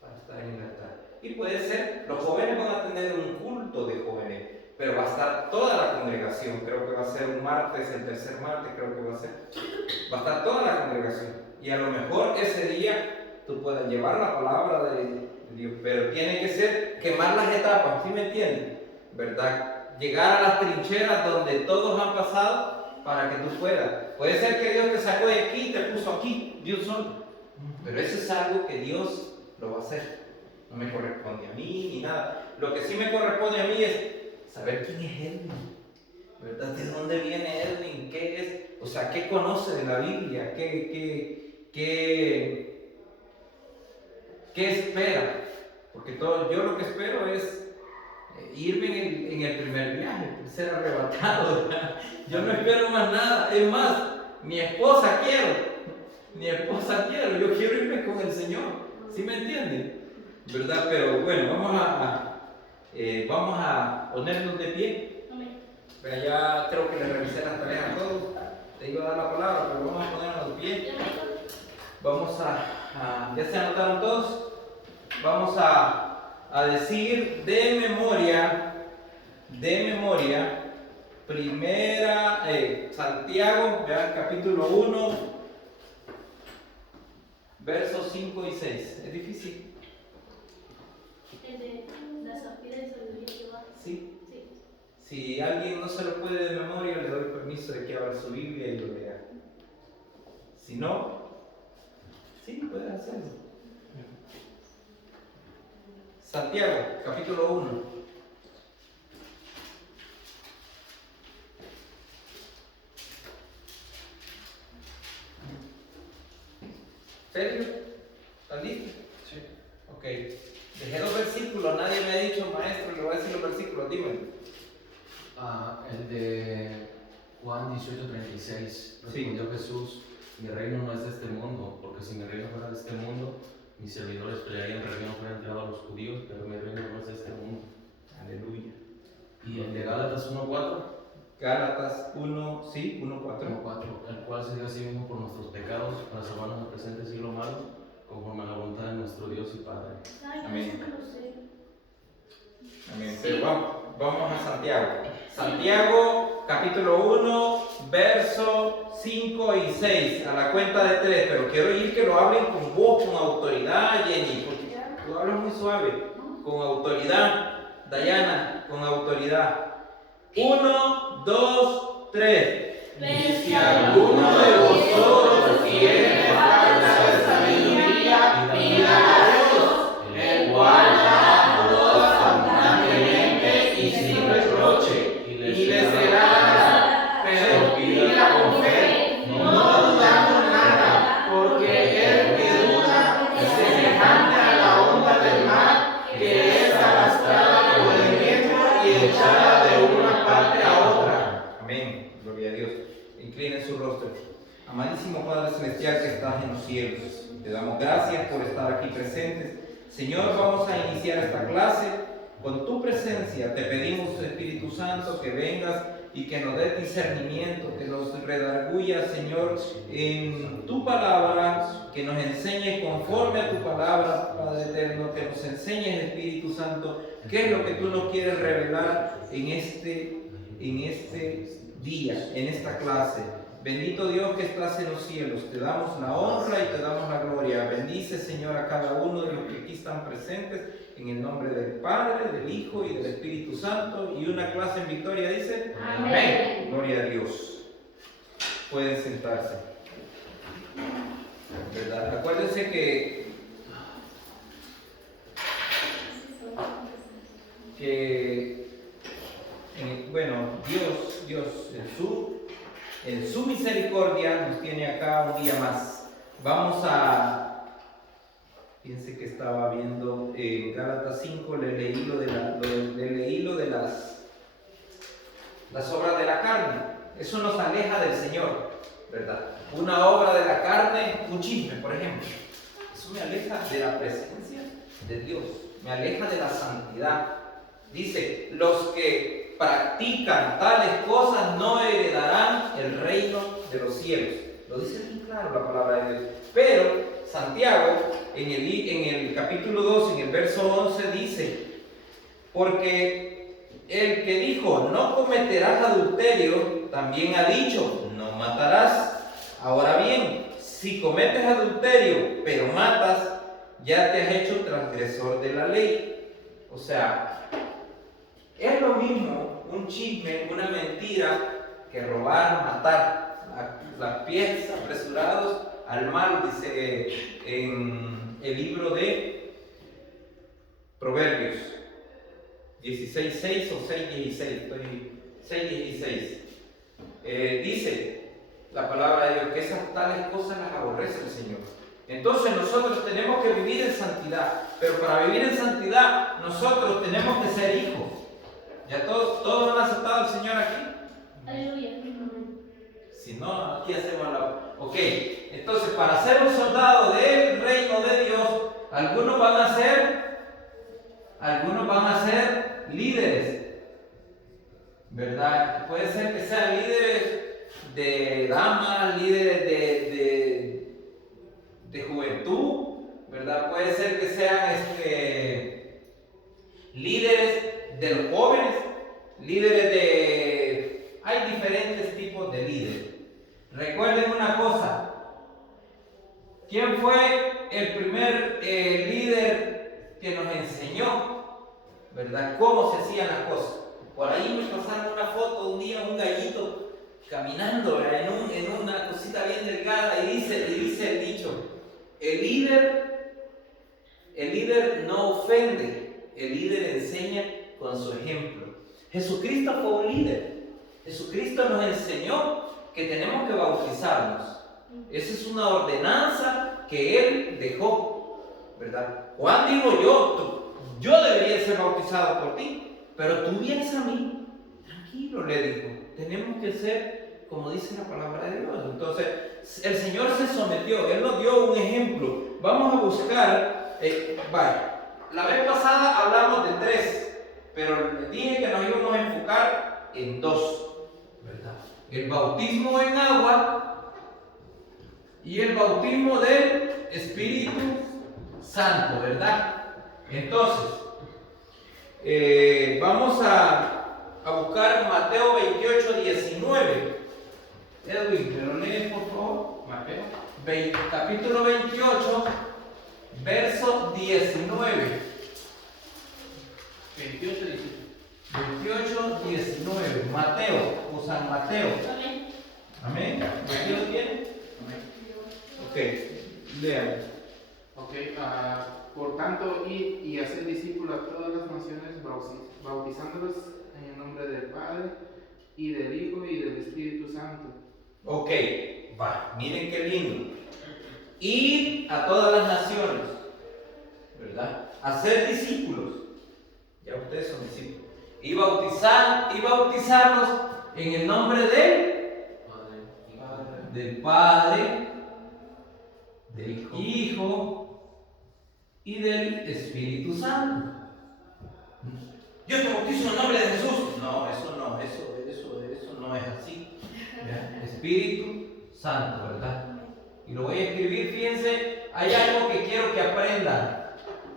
para estar en el altar. Y puede ser, los jóvenes van a tener un culto de jóvenes, pero va a estar toda la congregación. Creo que va a ser un martes, el tercer martes creo que va a estar toda la congregación, y a lo mejor ese día tú puedas llevar la palabra de Dios, pero tiene que ser quemar las etapas, ¿sí me entienden? ¿Verdad? Llegar a las trincheras donde todos han pasado para que tú puedas. Puede ser que Dios te sacó de aquí y te puso aquí, Dios solo, pero eso es algo que Dios lo va a hacer. No me corresponde a mí ni nada. Lo que sí me corresponde a mí es saber quién es Edwin, ¿verdad? ¿De dónde viene Edwin? ¿Qué es? O sea, ¿qué conoce de la Biblia? ¿Qué espera? Porque yo lo que espero es irme en el primer viaje, ser arrebatado, ¿verdad? Yo no espero más nada. Es más, mi esposa quiero, yo quiero irme con el Señor, ¿sí me entienden? ¿Verdad? Pero bueno, vamos a ponernos de pie. Amén. Pero ya creo que les revisé las tareas a todos. Te iba a dar la palabra, pero vamos a ponernos de pie. Vamos ¿ya se anotaron todos? Vamos a decir de memoria Santiago, vean capítulo 1, versos 5 y 6. ¿Es difícil? El de la sabiduría y sabiduría que va. Sí. Sí. Si alguien no se lo puede de memoria, le doy permiso de que abra su Biblia y lo lea. Si no, sí, puede hacerlo. Santiago, capítulo 1. ¿Serio? ¿Estás listo? Sí. Ok. Dejé los versículos, nadie me ha dicho, maestro, le voy a decir los versículos, dímelo. El de Juan 18:36, respondió Jesús: mi reino no es de este mundo, porque si mi reino fuera de este mundo, mis servidores pelearían para que no fuera entregado a los judíos, pero mi reino no es de este mundo. Aleluya. Y el de Gálatas 1:4, Gálatas 1, sí, 1:4. el cual se dio a sí mismo por nuestros pecados, para salvarnos del presente siglo malo, conforme a la voluntad de nuestro Dios y Padre. Ay, Amén. eso no lo sé. Amén. Sí. Pero vamos a Santiago. Santiago, capítulo 1, verso 5 y 6. A la cuenta de 3. Pero quiero ir que lo hablen con voz, con autoridad, Jenny, porque tú hablas muy suave. Con autoridad. Dayana, con autoridad. 1, 2, 3. Y si alguno de vosotros tiene falta de sabiduría, pídala a Dios, el cual da a todos abundantemente y sin reproche, y le será dada. Pero pídela con fe, no dudando nada, porque el que duda es semejante a la onda del mar, que es arrastrada por el viento y echada de una parte a otra. Amén. Gloria a Dios. Inclinen su rostro. Amadísimo Padre Celestial que estás en los cielos, te damos gracias por estar aquí presentes. Señor, vamos a iniciar esta clase con tu presencia. Te pedimos, Espíritu Santo, que vengas y que nos des discernimiento, que nos redarguyas, Señor, en tu palabra, que nos enseñes conforme a tu palabra, Padre eterno, que nos enseñes, Espíritu Santo, qué es lo que tú nos quieres revelar en este día, en esta clase. Bendito Dios que estás en los cielos, te damos la honra y te damos la gloria. Bendice, Señor, a cada uno de los que aquí están presentes, en el nombre del Padre, del Hijo y del Espíritu Santo. Y una clase en victoria dice: Amén. Gloria a Dios. Pueden sentarse. ¿Verdad? Acuérdense que bueno, Dios en su misericordia nos tiene acá un día más. Fíjense que estaba viendo Gálatas 5, le leí lo de las obras de la carne. Eso nos aleja del Señor, ¿verdad? Una obra de la carne, un chisme, por ejemplo. Eso me aleja de la presencia de Dios, me aleja de la santidad. Dice, los que practican tales cosas no heredarán el reino de los cielos. Lo dice bien claro la palabra de Dios. Pero Santiago, en el capítulo 2, en el verso 11, dice: porque el que dijo, no cometerás adulterio, también ha dicho, no matarás. Ahora bien, si cometes adulterio, pero matas, ya te has hecho transgresor de la ley. O sea, es lo mismo un chisme, una mentira, que robar, matar. Las pies apresurados al mal, dice en el libro de Proverbios 16:6 o 6:16, 6:16. Dice la palabra de Dios que esas tales cosas las aborrece el Señor. Entonces nosotros tenemos que vivir en santidad, pero para vivir en santidad nosotros tenemos que ser hijos. ¿Ya todos han aceptado al Señor aquí? Aleluya. Si no, aquí hacemos la... Ok, entonces para ser un soldado del reino de Dios, algunos van a ser líderes, ¿verdad? Puede ser que sean líderes de damas, líderes de juventud, ¿verdad? Puede ser que sean líderes de los jóvenes, líderes de Recuerden una cosa. ¿Quién fue el primer líder que nos enseñó, verdad, cómo se hacían las cosas? Por ahí me pasaron una foto un día, un gallito caminando, ¿verdad?, en una cosita bien delgada, y dice el dicho: el líder no ofende, el líder enseña con su ejemplo. Jesucristo fue un líder. Jesucristo nos enseñó que tenemos que bautizarnos. Esa es una ordenanza que Él dejó, ¿verdad? Juan dijo: yo debería ser bautizado por ti, pero tú vienes a mí. Tranquilo, le dijo. Tenemos que ser como dice la palabra de Dios. Entonces, el Señor se sometió. Él nos dio un ejemplo. Vamos a buscar, la vez pasada hablamos de 3, pero les dije que nos íbamos a enfocar en 2, ¿verdad? El bautismo en agua y el bautismo del Espíritu Santo, ¿verdad? Entonces, vamos a buscar Mateo 28, 19. Edwin, ¿me lo lees, por favor? Mateo. Capítulo 28, verso 19. 28, 19. Mateo, o San Mateo. Amén. Amén. ¿Aquí lo tiene? Amén. Ok, lean. Ok, por tanto, id y haced discípulos a todas las naciones, bautizándolos en el nombre del Padre, y del Hijo, y del Espíritu Santo. Ok, miren qué lindo. Ir a todas las naciones, ¿verdad? Hacer discípulos. Ya ustedes son discípulos. Y bautizarlos en el nombre del Padre, del Hijo y del Espíritu Santo. Yo te bautizo en el nombre de Jesús. No, eso no es así. ¿Ya? Espíritu Santo, ¿verdad? Y lo voy a escribir. Fíjense, hay algo que quiero que aprendan,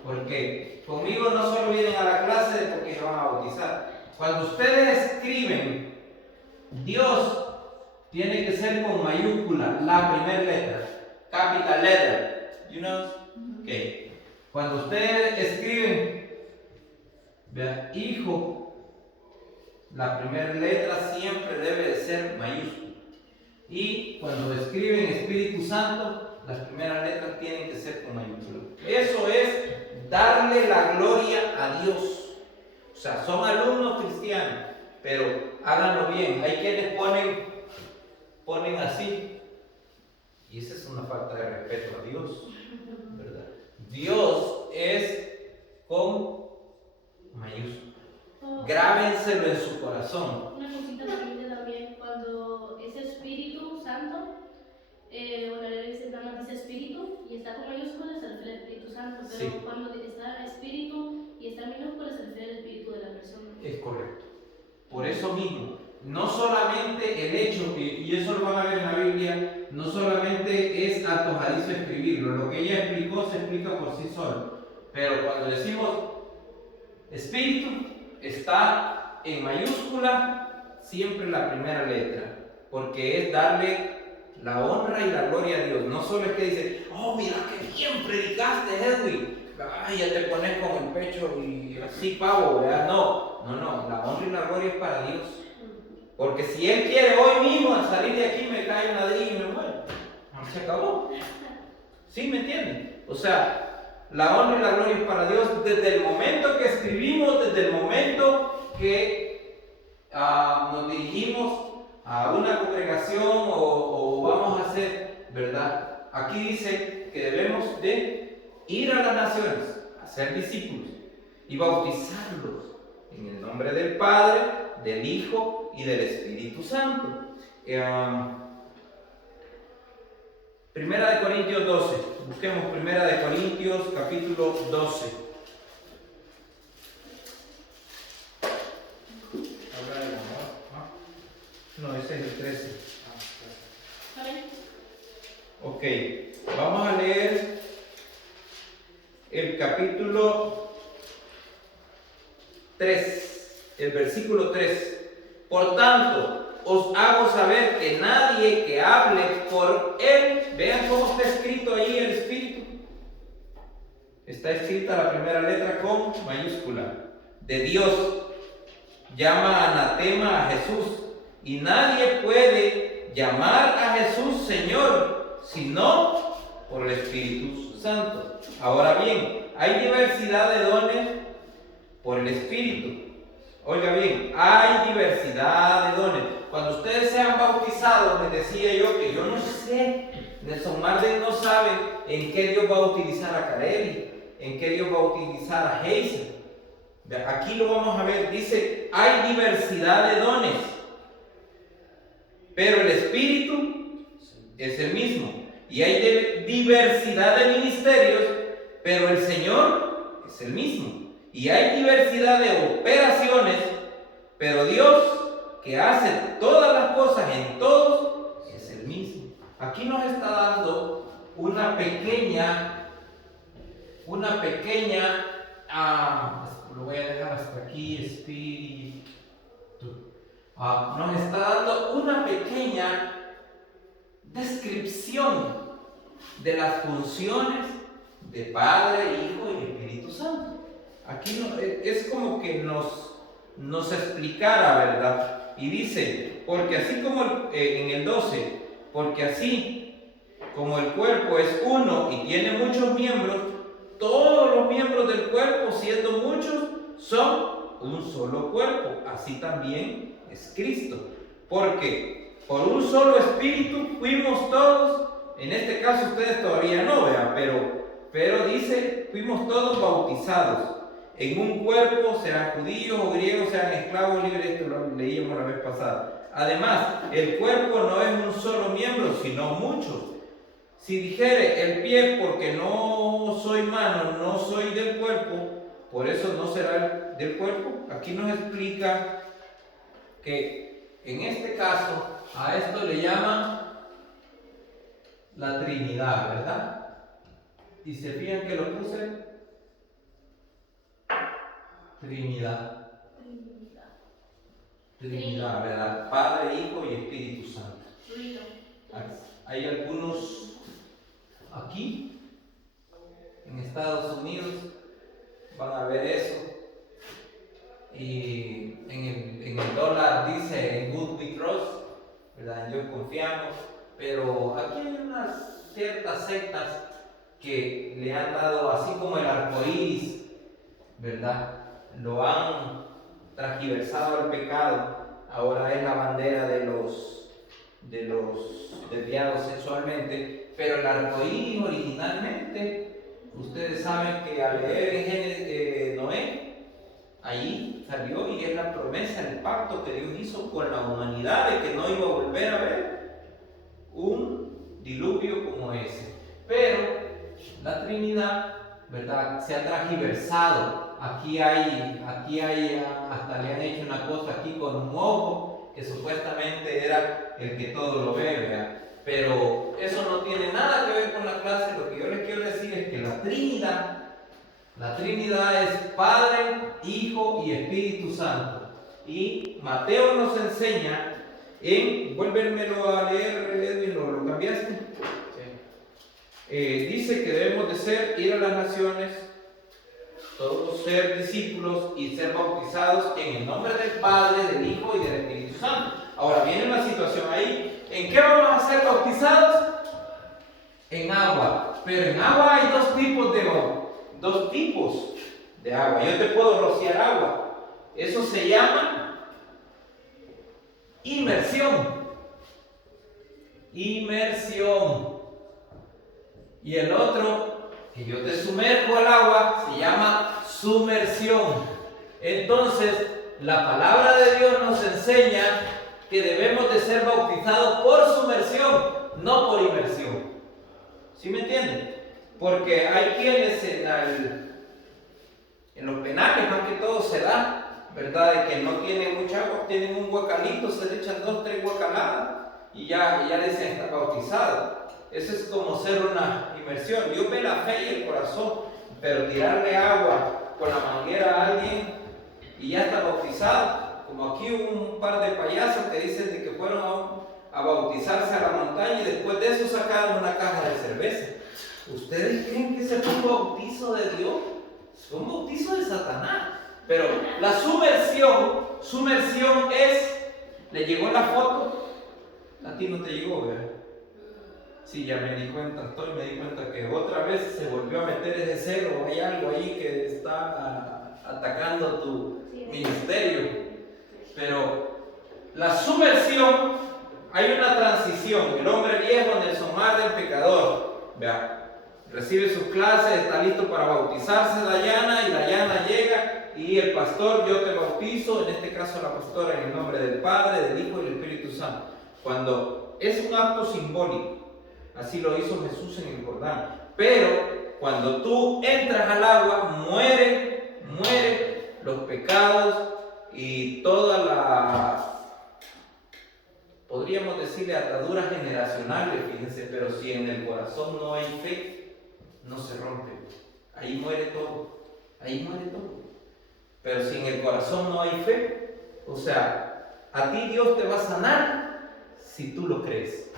porque conmigo no solo vienen a la clase porque se van a bautizar. Cuando ustedes escriben Dios, tiene que ser con mayúscula, la primera letra, capital letter, you know? Okay. Cuando ustedes escriben, vea, Hijo, la primera letra siempre debe de ser mayúscula. Y cuando escriben Espíritu Santo, las primeras letras tienen que ser con mayúscula. Eso es darle la gloria a Dios. O sea, son alumnos cristianos, pero háganlo bien. Hay quienes ponen así, y esa es una falta de respeto a Dios, ¿verdad? Dios es con mayúscula. Grábenselo en su corazón. Una cosita también, cuando es Espíritu Santo, bueno, nada más dice Espíritu y está con mayúsculas, se refiere al Espíritu Santo, pero Sí. cuando está Espíritu y está en minúsculas, se refiere al Espíritu de la persona. Es correcto. Por eso mismo, no solamente el hecho, y eso lo van a ver en la Biblia, no solamente es antojadizo escribirlo, lo que ella explicó se explica por sí solo. Pero cuando decimos Espíritu, está en mayúscula siempre la primera letra, porque es darle la honra y la gloria a Dios. No solo es que dice: oh, mira que bien predicaste, Edwin, ay, ya te pones con el pecho y así pavo, ¿verdad? No, la honra y la gloria es para Dios, porque si Él quiere hoy mismo al salir de aquí me cae un ladrillo y me muero, se acabó. ¿Sí me entienden? O sea, la honra y la gloria es para Dios desde el momento que escribimos, desde el momento que nos dirigimos a una congregación o vamos a hacer, ¿verdad? Aquí dice que debemos de ir a las naciones, hacer discípulos y bautizarlos en el nombre del Padre, del Hijo y del Espíritu Santo. Primera de Corintios 12. Busquemos Primera de Corintios capítulo 12. Habla del amor, ¿no? No, ese es el 13. ¿Saben? Ok, vamos a leer el capítulo 3, el versículo 3. Por tanto, os hago saber que nadie que hable por él, vean cómo está escrito ahí el Espíritu. Está escrita la primera letra con mayúscula. De Dios. Llama anatema a Jesús. Y nadie puede llamar a Jesús Señor, sino por el Espíritu Santo. Ahora bien, hay diversidad de dones por el Espíritu. Oiga bien, hay diversidad de dones. Cuando ustedes sean bautizados, les decía yo que yo no sé, Nelson Marden no sabe en qué Dios va a utilizar a Carelli, en qué Dios va a utilizar a Hazel. Aquí lo vamos a ver, dice, hay diversidad de dones, pero el Espíritu es el mismo. Y hay diversidad de ministerios, pero el Señor es el mismo. Y hay diversidad de operaciones, pero Dios, que hace todas las cosas en todos, es el mismo. Aquí nos está dando una pequeña, lo voy a dejar hasta aquí, Espíritu. Nos está dando una pequeña descripción de las funciones de Padre, Hijo y Espíritu Santo. Aquí es como que nos explicara, ¿verdad? Y dice, porque así como en el 12, porque así como el cuerpo es uno y tiene muchos miembros, todos los miembros del cuerpo, siendo muchos, son un solo cuerpo. Así también es Cristo. Porque por un solo espíritu fuimos todos, en este caso ustedes todavía no vean, pero dice, fuimos todos bautizados en un cuerpo, sean judíos o griegos, sean esclavos libres. Esto lo leíamos la vez pasada. Además, el cuerpo no es un solo miembro, sino muchos. Si dijere el pie, porque no soy mano, no soy del cuerpo, por eso no será del cuerpo. Aquí nos explica que en este caso a esto le llaman la Trinidad, ¿verdad? Y se fijan que lo puse Trinidad, ¿verdad? Padre, Hijo y Espíritu Santo. Hay algunos aquí en Estados Unidos van a ver eso, y en el dólar dice en Good We Trust, ¿verdad? En Dios confiamos, pero aquí hay unas ciertas sectas que le han dado, así como el arco iris, ¿verdad? Lo han transgiversado al pecado. Ahora es la bandera de los desviados sexualmente, pero el arco iris originalmente, ustedes saben que al leer en Génesis, Noé, ahí salió y es la promesa, el pacto que Dios hizo con la humanidad de que no iba a volver a ver un diluvio como ese. Pero la Trinidad, ¿verdad?, se ha transgiversado. Aquí hay, hasta le han hecho una cosa aquí con un ojo, que supuestamente era el que todo lo ve, ¿verdad? Pero eso no tiene nada que ver con la clase. Lo que yo les quiero decir es que la Trinidad es Padre, Hijo y Espíritu Santo. Y Mateo nos enseña vuélvemelo a leer, Edwin, ¿lo cambiaste? Sí. Dice que debemos de ir a las naciones, todos ser discípulos y ser bautizados en el nombre del Padre, del Hijo y del Espíritu Santo. Ahora viene una situación ahí. ¿En qué vamos a ser bautizados? En agua. Pero en agua hay dos tipos de agua. Yo te puedo rociar agua. Eso se llama inmersión. Y el otro, que yo te sumerjo al agua, se llama sumersión. Entonces, la palabra de Dios nos enseña que debemos de ser bautizados por sumersión, no por inmersión. ¿Sí me entienden? Porque hay quienes en los penales, más que todo, se da, ¿verdad?, de que no tienen mucha agua, tienen un guacalito, se le echan 2, 3 guacaladas y ya dicen está bautizado. Eso es como ser una inmersión. Dios ve la fe y el corazón, pero tirarle agua con la manguera a alguien y ya está bautizado, como aquí hubo un par de payasos que dicen de que fueron a bautizarse a la montaña y después de eso sacaron una caja de cerveza. ¿Ustedes creen que ese fue un bautizo de Dios? Fue un bautizo de Satanás. Pero la sumersión es, ¿le llegó la foto? A ti no te llegó, ¿verdad? Sí, ya me di cuenta que otra vez se volvió a meter ese celo, hay algo ahí que está atacando tu ministerio. Pero la sumersión, hay una transición. El hombre viejo en el somar del pecador, vea, recibe sus clases, está listo para bautizarse Dayana, y Dayana llega y el pastor, yo te bautizo, en este caso la pastora, en el nombre del Padre, del Hijo y del Espíritu Santo. Cuando es un acto simbólico, así lo hizo Jesús en el Jordán. Pero cuando tú entras al agua, muere los pecados y todas las, podríamos decirle, ataduras generacionales, fíjense. Pero si en el corazón no hay fe, no se rompe. Ahí muere todo. Pero si en el corazón no hay fe, o sea, a ti Dios te va a sanar si tú lo crees,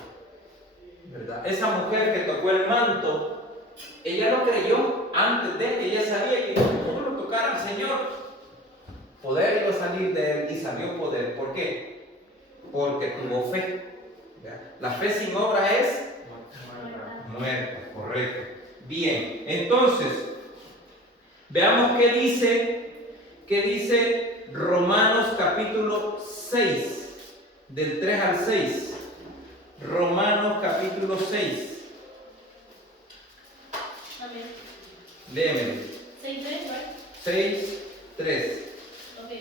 ¿verdad? Esa mujer que tocó el manto, ella lo creyó antes de que ella sabía que cuando lo tocara al Señor, poder iba a salir de él, y salió poder. ¿Por qué? Porque tuvo fe. La fe sin obra es muerta, correcto. Bien, entonces, veamos qué dice Romanos capítulo 6, del 3 al 6. Romanos capítulo 6. Amén. Léeme. 6:3, ¿verdad? 6:3. Ok.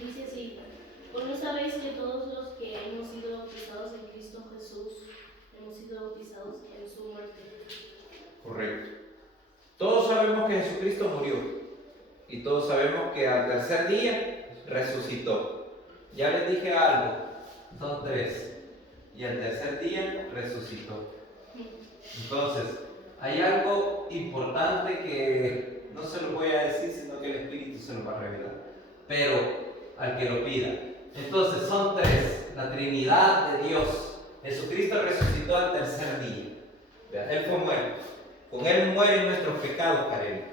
Dice así: ¿O no sabéis que todos los que hemos sido bautizados en Cristo Jesús hemos sido bautizados en su muerte? Correcto. Todos sabemos que Jesucristo murió y todos sabemos que al tercer día resucitó. Ya les dije algo, son 3. Y al tercer día resucitó. Entonces, hay algo importante que no se lo voy a decir, sino que el Espíritu se lo va a revelar. Pero al que lo pida. Entonces, son 3. La Trinidad de Dios. Jesucristo resucitó al tercer día. Él fue muerto. Con Él mueren nuestros pecados, Karen.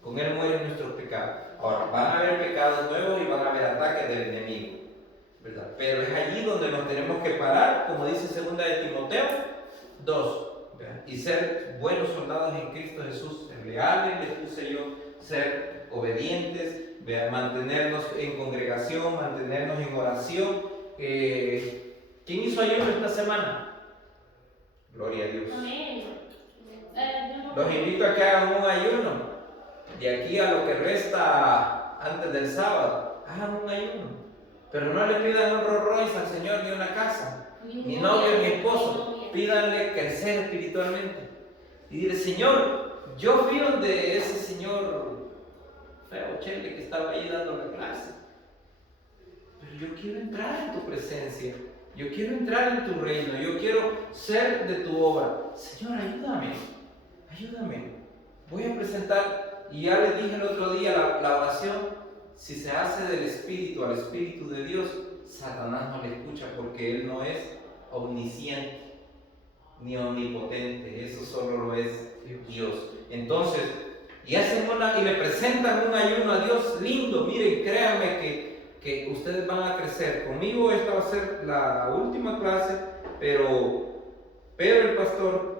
Con Él mueren nuestros pecados. Ahora, van a haber pecados nuevos y van a haber ataques del enemigo, ¿verdad? Pero es allí donde nos tenemos que parar, como dice 2 de Timoteo 2, ¿verdad? Y ser buenos soldados en Cristo Jesús, ser leales, les puse yo, ser obedientes, ¿verdad? Mantenernos en congregación, mantenernos en oración. ¿Quién hizo ayuno esta semana? Gloria a Dios. Amén. Los invito a que hagan un ayuno. De aquí a lo que resta antes del sábado, hagan un ayuno. Pero no le pidan un Rolls Royce al Señor ni una casa, ni novio ni esposo. Pídanle crecer espiritualmente. Y dile: Señor, yo fui donde ese señor feo, chele, que estaba ahí dando la clase. Pero yo quiero entrar en tu presencia. Yo quiero entrar en tu reino. Yo quiero ser de tu obra. Señor, ayúdame. Voy a presentar, y ya les dije el otro día, la oración, si se hace del Espíritu al Espíritu de Dios, Satanás no le escucha, porque Él no es omnisciente ni omnipotente, eso solo lo es Dios. Entonces, y le presentan un ayuno a Dios lindo. Miren, créanme que ustedes van a crecer. Conmigo esta va a ser la última clase, pero el pastor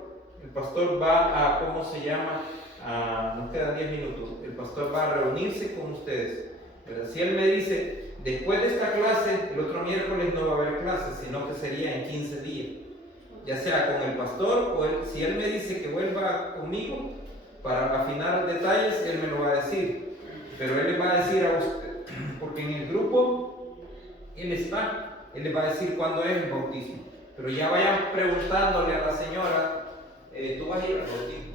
va a, ¿cómo se llama? Nos quedan 10 minutos. El pastor va a reunirse con ustedes, ¿verdad? Si él me dice, después de esta clase, el otro miércoles no va a haber clase, sino que sería en 15 días. Ya sea con el pastor o si él me dice que vuelva conmigo para afinar detalles, él me lo va a decir. Pero él le va a decir a usted, porque en el grupo él le va a decir cuándo es el bautismo. Pero ya vayan preguntándole a la señora, tú vas a ir al bautismo.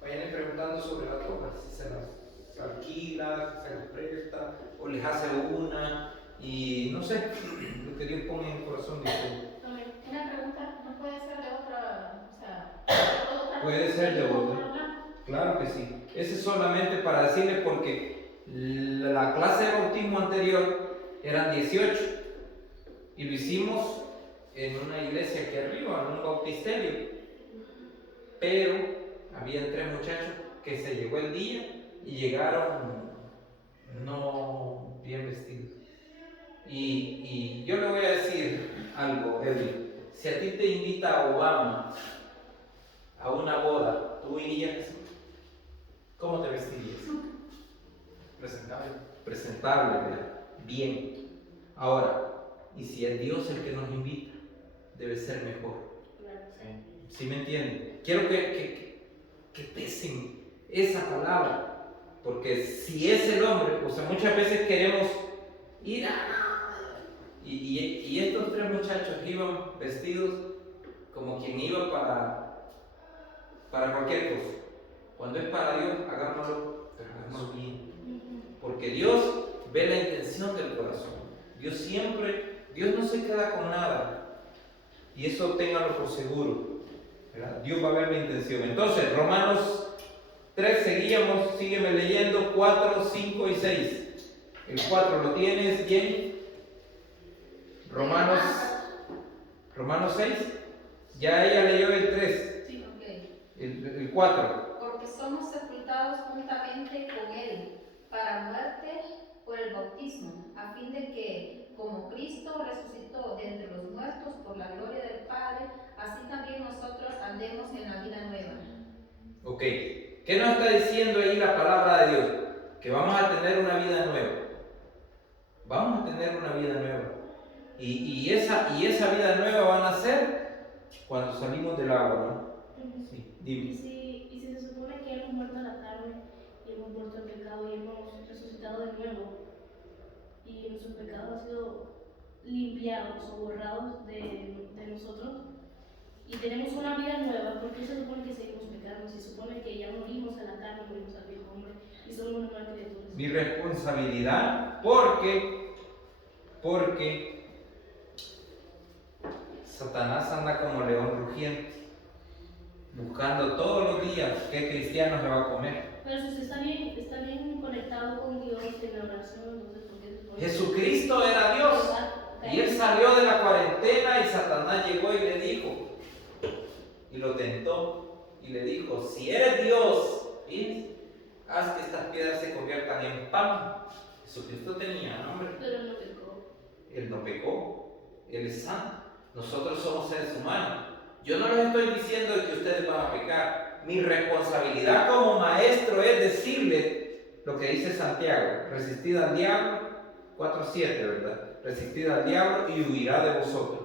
Vayan preguntando sobre la toma, si se las alquila, si se las presta, o les hace una, y no sé, lo que Dios pone en el corazón de ustedes. Una pregunta, ¿no puede ser de otra, o sea, Puede ser de otra. Claro que sí. Ese es solamente para decirles porque la clase de bautismo anterior eran 18 y lo hicimos en una iglesia aquí arriba, en un bautisterio. Pero habían 3 muchachos que se llegó el día y llegaron no bien vestidos. Y yo le voy a decir algo, Edwin. Si a ti te invita Obama a una boda, ¿tú irías? ¿Cómo te vestirías? Presentable. Presentable, ¿verdad? Bien. Ahora, y si es Dios el que nos invita, debe ser mejor. Sí. ¿Sí me entienden? Quiero que pesen esa palabra, porque si es el hombre, o sea, muchas veces queremos ir a... Y estos 3 muchachos iban vestidos como quien iba para cualquier cosa. Cuando es para Dios, hagámoslo bien. Porque Dios ve la intención del corazón. Dios no se queda con nada. Y eso ténganlo por seguro, ¿verdad? Dios va a ver la intención. Entonces, Romanos 3, seguíamos, sígueme leyendo, 4, 5 y 6. El 4 lo tienes, Jenny. Romanos 6. Ya ella leyó el 3. Sí, ok. El 4. Porque somos sepultados juntamente con Él para muerte por el bautismo, a fin de que, como Cristo resucitó de entre los muertos por la gloria del Padre, así también nosotros andemos en la vida nueva. Ok. ¿Qué nos está diciendo ahí la palabra de Dios? Que vamos a tener una vida nueva. Vamos a tener una vida nueva. Y esa vida nueva va a nacer cuando salimos del agua, ¿no? Sí, dime. Y si se supone que hemos muerto a la carne y hemos muerto al pecado y hemos resucitado de nuevo y nuestros pecados han sido limpiados o borrados de nosotros y tenemos una vida nueva, ¿por qué se supone que seguimos pecando? Se supone que ya morimos a la carne, morimos al viejo hombre y somos una nueva criatura. Mi responsabilidad, porque Satanás anda como león rugiente, buscando todos los días qué cristiano se va a comer. Pero si usted está bien conectado con Dios en la oración, entonces ¿por qué se supone? Jesucristo era Dios y él salió de la cuarentena y Satanás llegó y le dijo, y lo tentó y le dijo, si eres Dios, haz que estas piedras se conviertan en pan. Jesucristo tenía nombre. Pero no pecó. Él no pecó, Él es santo. Nosotros somos seres humanos. Yo no les estoy diciendo que ustedes van a pecar. Mi responsabilidad como maestro es decirles lo que dice Santiago: resistid al diablo, 4:7, ¿verdad? Resistid al diablo y huirá de vosotros.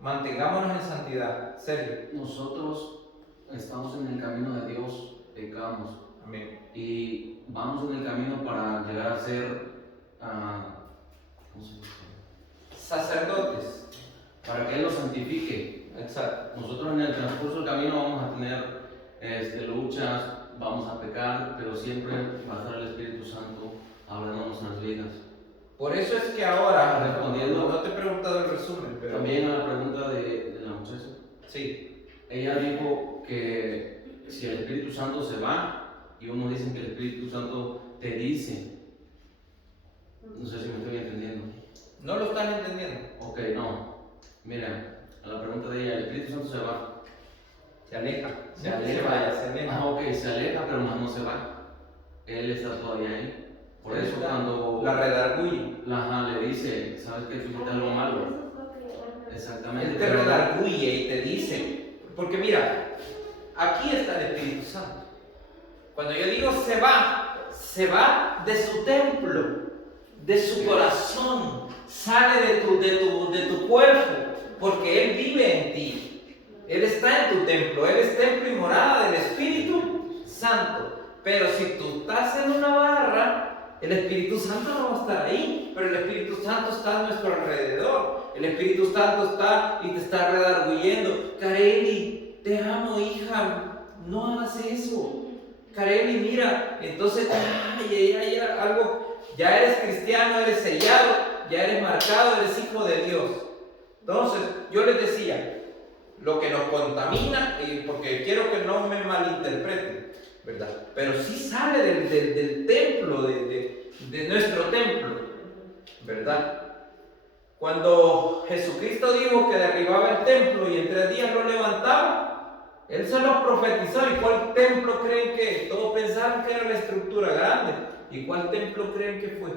Mantengámonos en santidad. Sergio. Nosotros estamos en el camino de Dios, pecamos. Amén. Y vamos en el camino para llegar a ser, ¿cómo se dice? Sacerdotes. Para que Él nos santifique. Exacto. Nosotros en el transcurso del camino vamos a tener luchas, vamos a pecar, pero siempre va a estar el Espíritu Santo hablándonos en las vidas. Por eso es que ahora, Respondiendo, no te he preguntado el resumen, pero también a la pregunta de la muchacha. sí. Ella dijo que si el Espíritu Santo se va, y unos dicen que el Espíritu Santo te dice, no sé si me estoy entendiendo. ¿No lo estás entendiendo? Ok, no. Mira, a la pregunta de ella, el Espíritu Santo se va. Se aleja. Se aleja. Se aleja. Ah, ok, se aleja, pero más no se va. Él está todavía ahí. Por Él eso está, cuando la redarguye. le dice, ¿sabes que tú hiciste algo malo? Exactamente. Él te redarguye y te dice, porque mira, aquí está el Espíritu Santo. Cuando yo digo se va de su templo, de su corazón, sale de tu cuerpo, porque Él vive en ti. Él está en tu templo, Él es templo y morada del Espíritu Santo. Pero si tú estás en una barra, el Espíritu Santo no va a estar ahí, pero el Espíritu Santo está a nuestro alrededor. El Espíritu Santo está y te está redarguyendo. Kareli, te amo, hija, no hagas eso. Kareli, mira, entonces ya eres cristiano, eres sellado, ya eres marcado, eres hijo de Dios. Entonces, yo les decía, lo que nos contamina, porque quiero que no me malinterpreten, ¿verdad? Pero sí sale del templo, de nuestro templo, ¿verdad? Cuando Jesucristo dijo que derribaba el templo y en 3 días lo levantaba, Él se lo profetizó. ¿Y cuál templo creen que? Todos pensaban que era la estructura grande. ¿Y cuál templo creen que fue?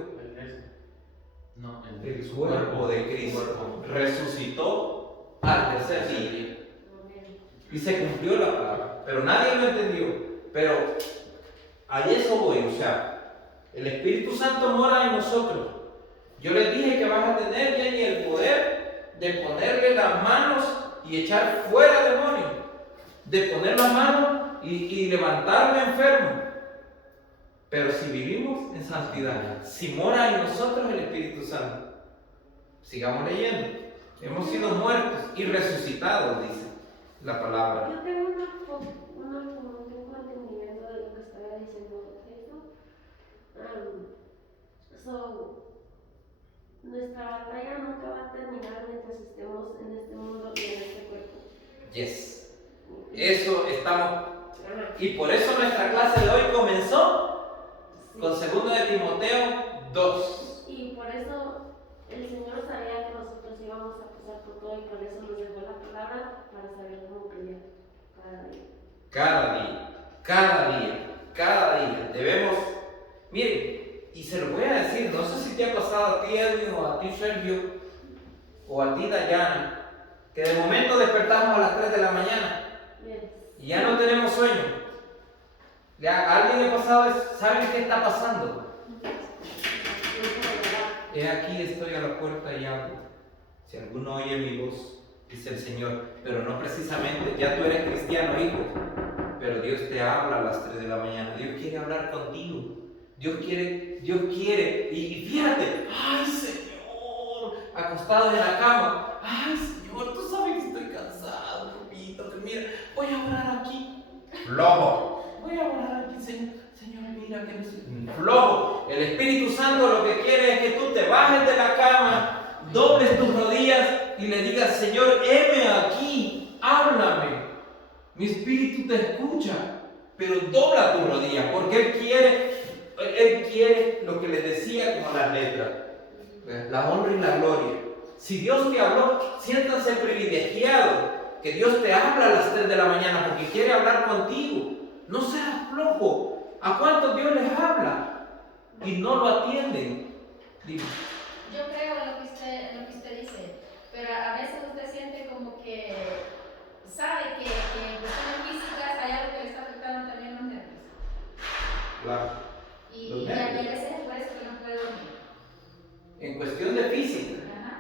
No, El cuerpo de Cristo. Resucitó al tercer día. Y se cumplió la palabra. Pero nadie lo entendió. Pero a eso voy. O sea, el Espíritu Santo mora en nosotros. Yo les dije que vas a tener, Jenny, el poder de ponerle las manos y echar fuera demonios. De poner las manos y levantarme enfermo. Pero si vivimos en santidad, si mora en nosotros el Espíritu Santo, sigamos leyendo. Hemos sido muertos y resucitados, dice la palabra. Yo tengo un entendimiento de lo que estaba diciendo eso. Nuestra batalla nunca va a terminar mientras estemos en este mundo y en este cuerpo. Yes. Eso estamos. Y por eso nuestra clase de hoy comenzó con 2 de Timoteo 2. Y por eso el Señor sabía que nosotros íbamos a pasar por todo y por eso nos dejó la palabra para saber cómo pelear cada día. Cada día. Debemos, miren, y se lo voy a decir, no sé si te ha pasado a ti, Edwin, o a ti, Sergio, o a ti, Dayana, que de momento despertamos a las 3 de la mañana y ya no tenemos sueño. Ya, ¿a alguien le ha pasado eso? ¿Saben qué está pasando? He aquí estoy a la puerta y hablo. Si alguno oye mi voz, dice el Señor, pero no precisamente, ya tú eres cristiano, hijo, pero Dios te habla a las 3 de la mañana. Dios quiere hablar contigo. Dios quiere, y fíjate, ay Señor, acostado en la cama, ay Señor, tú sabes que estoy cansado, papito, que mira, voy a orar aquí, flojo, voy a orar aquí, Señor, mira que no sé, flojo. El Espíritu Santo lo que quiere es que tú te bajes de la cama, dobles tus rodillas y le digas, Señor, heme aquí, háblame, mi espíritu te escucha, pero dobla tu rodilla, porque Él quiere lo que les decía con las letras, la honra y la gloria. Si Dios te habló, siéntanse privilegiados, que Dios te habla a las 3 de la mañana porque quiere hablar contigo. No seas flojo. ¿A cuántos Dios les habla y no lo atienden? Dime. Yo creo en lo que usted dice, pero a veces usted siente como que sabe que en cuestiones físicas hay algo que le está afectando también los nervios. Claro. Y a veces es por eso que no puede dormir. En cuestión de física,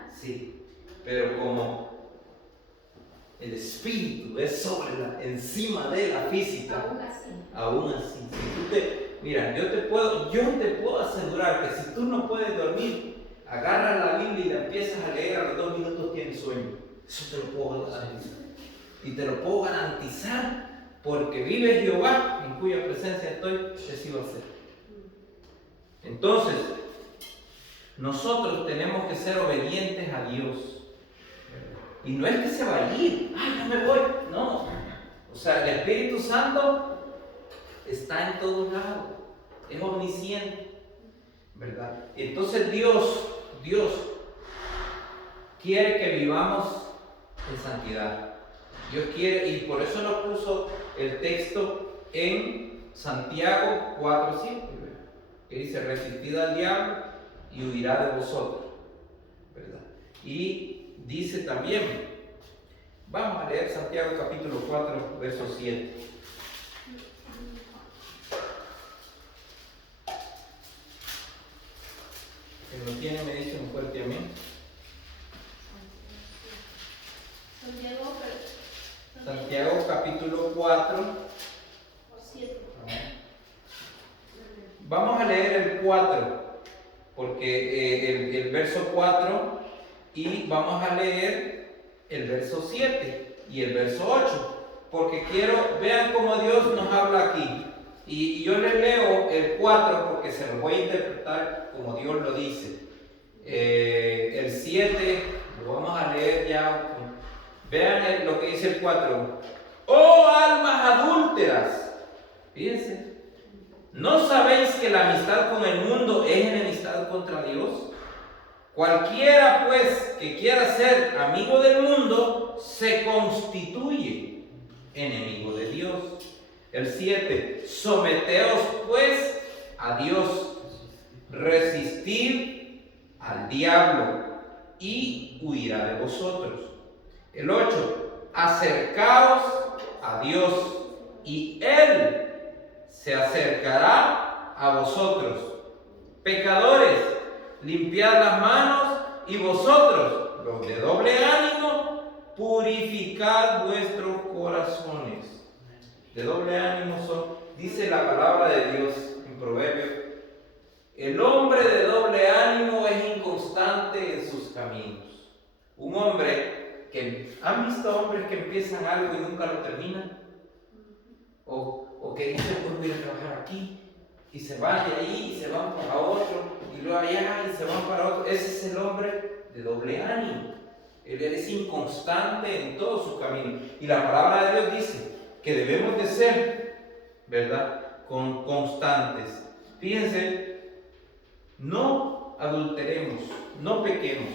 sí, pero como el espíritu es encima de la física, aún así, mira, yo te puedo asegurar que si tú no puedes dormir, agarras la Biblia y la empiezas a leer, a los 2 minutos tienes sueño. Eso te lo puedo garantizar. Y te lo puedo garantizar porque vive Jehová, en cuya presencia estoy, así va a ser. Entonces, nosotros tenemos que ser obedientes a Dios. Y no es que se va a ir, ¡ay, no me voy! No. O sea, el Espíritu Santo está en todos lados, es omnisciente, ¿verdad? Entonces Dios quiere que vivamos en santidad. Dios quiere, y por eso nos puso el texto en Santiago 4:7, que dice, resistid al diablo y huirá de vosotros, ¿verdad? Y dice también, vamos a leer Santiago capítulo 4, verso 7. Quien lo tiene me dice un fuerte amén. Santiago capítulo 4, 7. Vamos a leer el 4, porque el verso 4, y vamos a leer el verso 7 y el verso 8, porque vean cómo Dios nos habla aquí. Y yo les leo el 4 porque se lo voy a interpretar como Dios lo dice. El 7 lo vamos a leer ya. Vean lo que dice el 4. ¡Oh almas adúlteras! Fíjense. ¿No sabéis que la amistad con el mundo es enemistad contra Dios? Cualquiera pues que quiera ser amigo del mundo se constituye enemigo de Dios. El 7. Someteos pues a Dios, resistid al diablo y huirá de vosotros. El 8. Acercaos a Dios y Él se acercará a vosotros. Pecadores, limpiad las manos, y vosotros, los de doble ánimo, purificad vuestros corazones. De doble ánimo son, dice la palabra de Dios en Proverbios, el hombre de doble ánimo es inconstante en sus caminos. Un hombre que, ¿han visto hombres que empiezan algo y nunca lo terminan? O que dicen, pues voy a trabajar aquí, y se van de ahí, y se van para otro, y luego allá, y se van para otro. Ese es el hombre de doble ánimo. Él es inconstante en todo su camino. Y la palabra de Dios dice que debemos de ser, ¿verdad?, constantes. Fíjense, no adulteremos, no pequemos,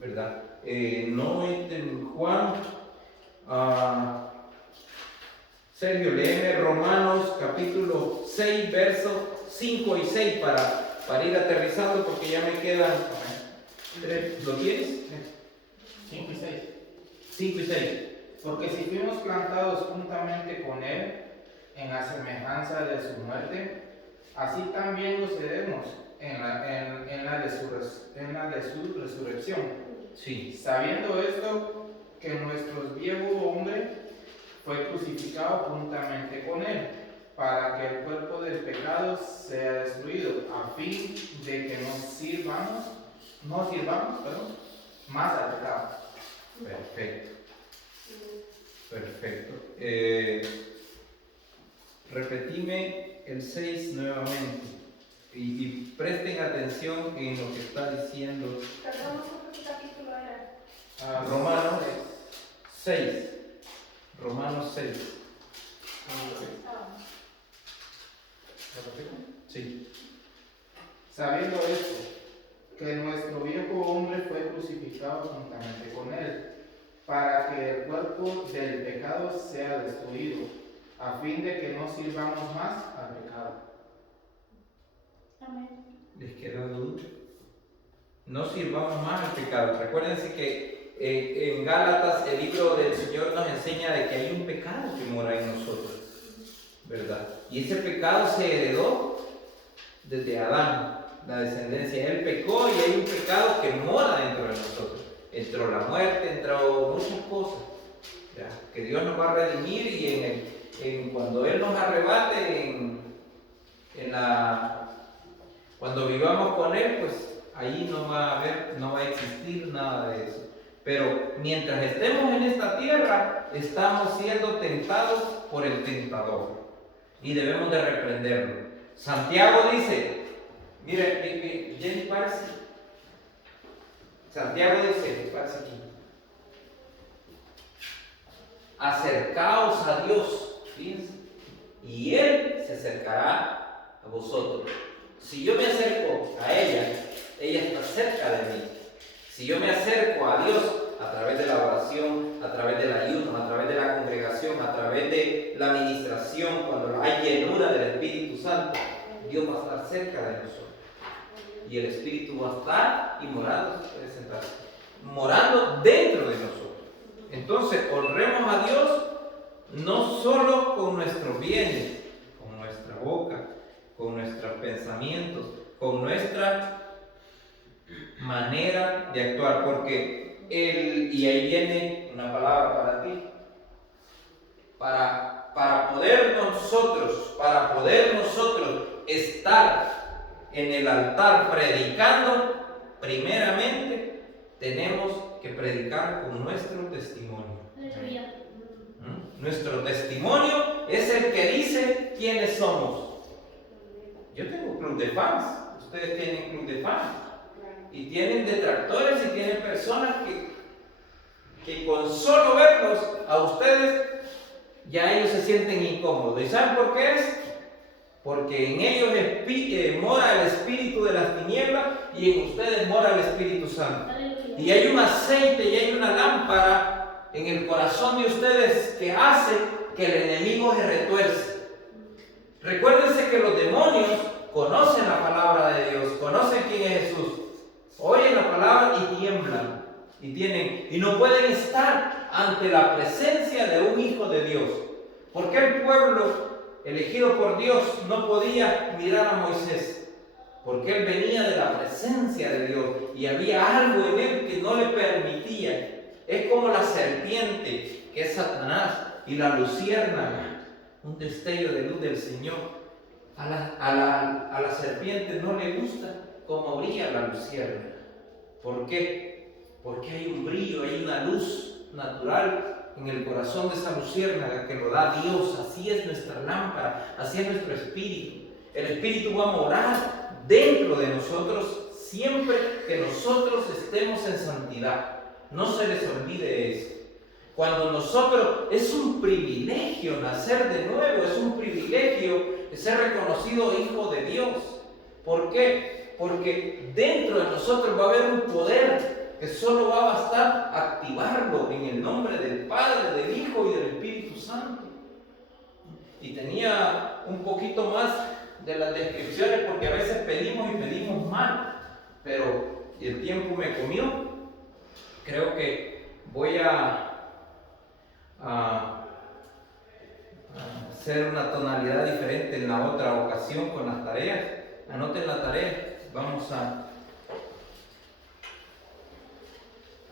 ¿verdad? No en Juan, Sergio, léeme Romanos capítulo 6, versos 5 y 6 para ir aterrizando, porque ya me quedan 3. ¿Lo tienes? 5 y 6. 5 y 6. Porque si fuimos plantados juntamente con Él en la semejanza de su muerte, así también lo seremos en la de su resurrección. Sí. Sabiendo esto, que nuestro viejo hombre fue crucificado juntamente con Él, para que el cuerpo del pecado sea destruido, a fin de que no sirvamos más al pecado. Perfecto. Repetime el 6 nuevamente y presten atención en lo que está diciendo. Perdón, ¿qué capítulo era? Romanos 6. Romanos 6. Sí. Sabiendo esto, que nuestro viejo hombre fue crucificado juntamente con Él, para que el cuerpo del pecado sea destruido, a fin de que no sirvamos más al pecado. Amén. ¿Les quedó duda? No sirvamos más al pecado. Recuérdense que en Gálatas el libro del Señor nos enseña de que hay un pecado que mora en nosotros, ¿verdad? Y ese pecado se heredó desde Adán, la descendencia. Él pecó y hay un pecado que mora dentro de nosotros. Entró la muerte, entró muchas cosas, ¿ya?, que Dios nos va a redimir, y cuando Él nos arrebate, cuando vivamos con Él, pues ahí no va a existir nada de eso. Pero mientras estemos en esta tierra, estamos siendo tentados por el tentador y debemos de reprenderlo. Santiago dice, mire, Jenny, parece. Santiago dice, parece aquí, acercaos a Dios, fíjense, y Él se acercará a vosotros. Si yo me acerco a ella está cerca de mí. Si yo me acerco a Dios a través de la oración, a través del ayuno, a través de la congregación, a través de la administración, cuando hay llenura del Espíritu Santo, Dios va a estar cerca de nosotros. Y el Espíritu va a estar morando dentro de nosotros. Entonces, honremos a Dios no solo con nuestros bienes, con nuestra boca, con nuestros pensamientos, con nuestra manera de actuar, porque y ahí viene una palabra para ti, para poder nosotros estar en el altar predicando, primeramente tenemos que predicar con nuestro testimonio. Aleluya. Nuestro testimonio es el que dice quiénes somos. Yo tengo club de fans, ustedes tienen club de fans, y tienen detractores y tienen personas que con solo verlos a ustedes ya ellos se sienten incómodos. ¿Y saben por qué es? Porque en ellos mora el espíritu de las tinieblas y en ustedes mora el Espíritu Santo. Y hay un aceite y hay una lámpara en el corazón de ustedes que hace que el enemigo se retuerce. Recuérdense que los demonios conocen la palabra de Dios, conocen quién es Jesús, oyen la palabra y tiemblan. Y no pueden estar ante la presencia de un hijo de Dios. ¿Por qué el pueblo elegido por Dios no podía mirar a Moisés? Porque él venía de la presencia de Dios y había algo en él que no le permitía. Es como la serpiente, que es Satanás, y la luciérnaga, un destello de luz del Señor. A la serpiente no le gusta cómo brilla la luciérnaga. ¿Por qué? Porque hay un brillo, hay una luz natural en el corazón de esa luciérnaga que lo da Dios. Así es nuestra lámpara, así es nuestro espíritu. El espíritu va a morar dentro de nosotros siempre que nosotros estemos en santidad. No se les olvide eso. Cuando nosotros, es un privilegio nacer de nuevo, es un privilegio ser reconocido hijo de Dios. ¿Por qué? Porque dentro de nosotros va a haber un poder que solo va a bastar activarlo en el nombre del Padre, del Hijo y del Espíritu Santo. Y tenía un poquito más de las descripciones porque a veces pedimos y pedimos mal, pero el tiempo me comió. Creo que voy a hacer una tonalidad diferente en la otra ocasión con las tareas. Anoten la tarea.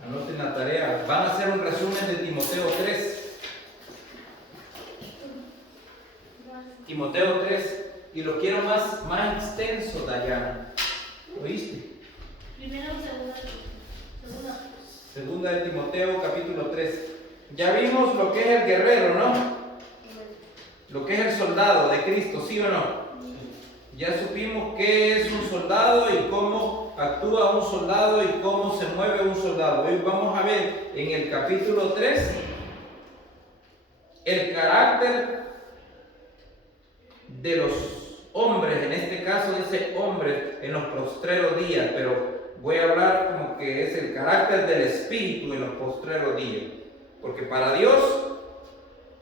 Anoten la tarea. Van a hacer un resumen de Timoteo 3. Timoteo 3. Y lo quiero más extenso, Dayana. ¿Oíste? Primero o segunda. Segunda de Timoteo, capítulo 3. Ya vimos lo que es el guerrero, ¿no? Lo que es el soldado de Cristo, ¿sí o no? Ya supimos qué es un soldado y cómo actúa un soldado y cómo se mueve un soldado. Hoy vamos a ver en el capítulo 3 el carácter de los hombres. En este caso dice hombres en los postreros días, pero voy a hablar como que es el carácter del espíritu en los postreros días. Porque para Dios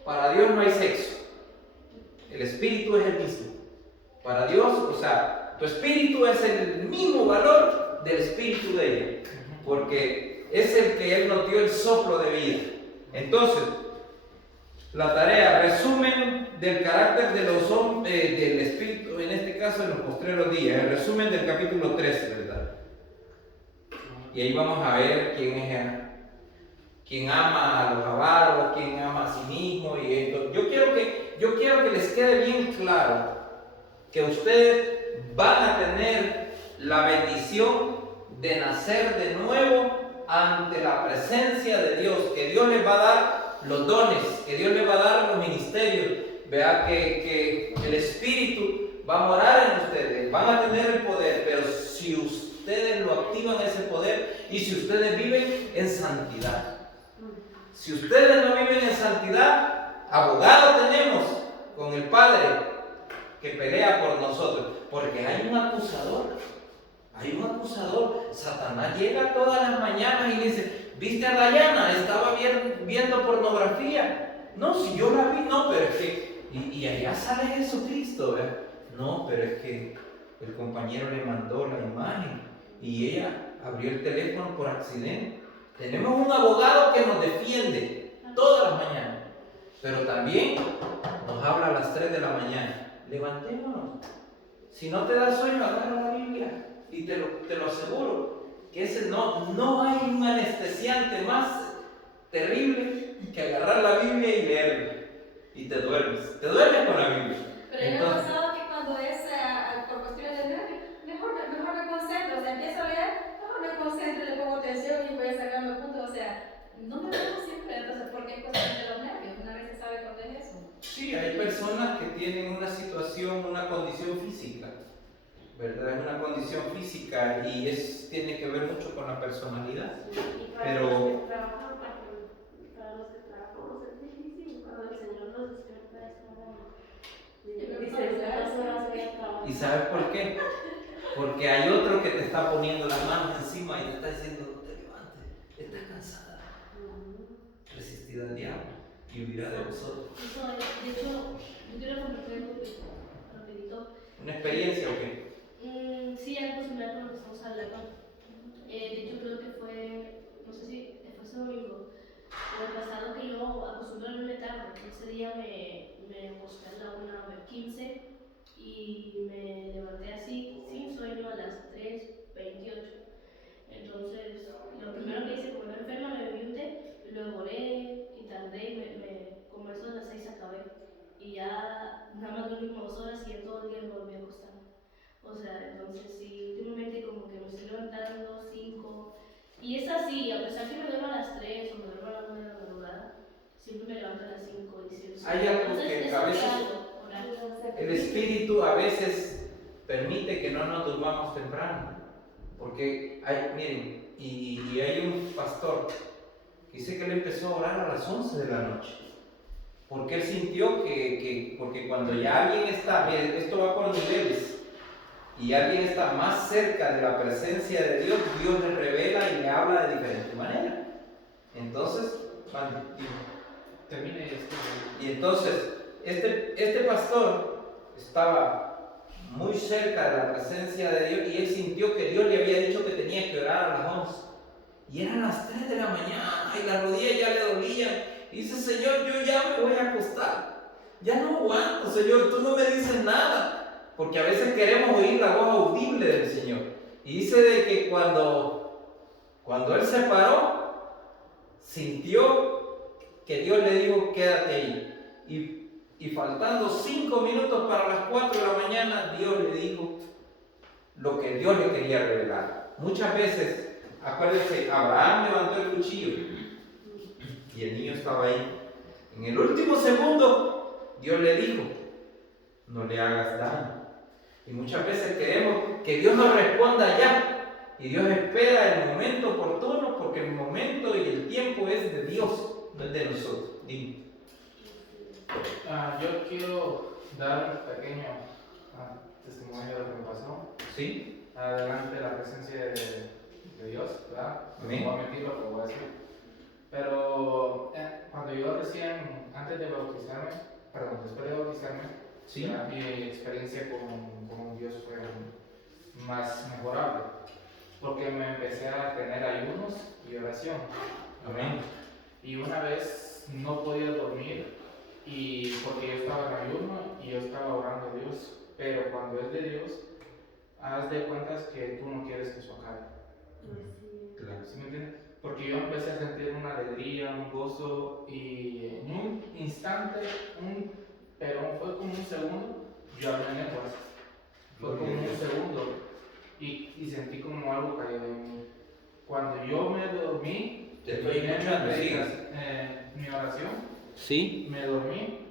no hay sexo. El espíritu es el mismo. Para Dios, o sea, tu espíritu es el mismo valor del espíritu de ella, porque es el que Él nos dio el soplo de vida. Entonces, la tarea, resumen del carácter de los hombres, del espíritu, en este caso en los postreros días, el resumen del capítulo 13, ¿verdad? Y ahí vamos a ver quién ama a los avaros, quién ama a sí mismo. Y esto. Yo quiero que les quede bien claro que ustedes van a tener la bendición de nacer de nuevo ante la presencia de Dios, que Dios les va a dar los dones, que Dios les va a dar los ministerios. Vea que el Espíritu va a morar en ustedes, van a tener el poder, pero si ustedes lo activan ese poder y si ustedes viven en santidad. Si ustedes no viven en santidad, abogado tenemos con el Padre que pelea por nosotros, porque hay un acusador. Satanás llega todas las mañanas y dice: ¿viste a Dayana? Estaba viendo pornografía. No, si yo la vi, no, pero es que, y allá sale Jesucristo, ¿verdad? No, pero es que el compañero le mandó la imagen y ella abrió el teléfono por accidente. Tenemos un abogado que nos defiende todas las mañanas, pero también nos habla a las 3 de la mañana. Levantémonos. Si no te da sueño, agarra la Biblia y te lo aseguro que no hay un anestesiante más terrible que agarrar la Biblia y leerla y te duermes con la Biblia. Pero yo me ha pasado que cuando es por cuestiones de nervios, mejor me concentro, o sea, empiezo a leer, mejor me concentro, le pongo atención y voy sacando puntos, o sea, no me pongo siempre, entonces, porque es cuestión de los nervios, una vez se sabe cuándo es eso. Sí, hay personas que tienen una situación, una condición física, ¿verdad? Es una condición física y tiene que ver mucho con la personalidad. Y para pero los que trabajamos es difícil cuando el Señor nos sabes por qué? Porque hay otro que te está poniendo las manos encima y te está diciendo no te levantes, estás cansada. Resistid al diablo y huirá de vosotros. Eso es, de hecho, yo quiero compartir algo rapidito. ¿Una experiencia o qué? Sí, algo similar con lo que estamos hablando. De hecho, creo que fue, no sé si fue ese domingo, o el pasado, que yo acostumbro a dormirme tarde. Ese día me acosté a la 1:15 y me levanté así, sin sueño, a las 3:28. Entonces, lo primero que hice, como era enferma, me bebí un té, luego oré y tardé y como eso de las 6 acabé. Y ya nada más dormí como 2 horas y ya todo el día me volví a acostar. O sea, entonces sí, últimamente como que me estoy levantando 5. Y es así, a pesar que me duermo a las 3 o me duermo a las 1 de la madrugada, siempre me levanto a las 5 y sí. Hay algo Entonces, que eso a veces hago, orar. el espíritu a veces permite que no nos durmamos temprano. Porque hay, miren, y hay un pastor que dice que él empezó a orar a las 11 de la noche. Porque él sintió porque cuando ya alguien está, miren, esto va por niveles, y alguien está más cerca de la presencia de Dios, Dios le revela y le habla de diferente manera. Entonces, Termine esto. y entonces, este pastor estaba muy cerca de la presencia de Dios y él sintió que Dios le había dicho que tenía que orar a las 11. Y eran las 3 de la mañana y las rodillas ya le dolían. Y dice, Señor, yo ya me voy a acostar. Ya no aguanto, Señor, tú no me dices nada. Porque a veces queremos oír la voz audible del Señor. Y dice de que cuando él se paró, sintió que Dios le dijo, quédate ahí. Y faltando 5 minutos para las 4 de la mañana, Dios le dijo lo que Dios le quería revelar. Muchas veces, acuérdense, Abraham levantó el cuchillo y el niño estaba ahí. En el último segundo, Dios le dijo, no le hagas daño. Y muchas veces queremos que Dios nos responda ya. Y Dios espera el momento oportuno, porque el momento y el tiempo es de Dios, no es de nosotros. Dime. Yo quiero dar un pequeño testimonio de lo que me pasó. ¿Sí? Adelante de la presencia de Dios, ¿verdad? Amén. No voy a mentir lo que voy a decir. Pero cuando yo recién, antes de bautizarme, perdón, después de bautizarme, Sí. mi experiencia con Dios fue más mejorable. Porque me empecé a tener ayunos y oración. Amén. Y una vez no podía dormir, y porque yo estaba en ayuno y yo estaba orando a Dios, pero cuando es de Dios, haz de cuentas que tú no quieres que eso acabe. Claro. ¿Sí me entiendes? Porque yo empecé a sentir una alegría, un gozo, y en un instante, pero fue como un segundo, yo hablé en lenguas. Fue como un segundo y sentí como algo caído en mí. Cuando yo me dormí, Te estoy escuchando, sigas. mi oración, Sí. me dormí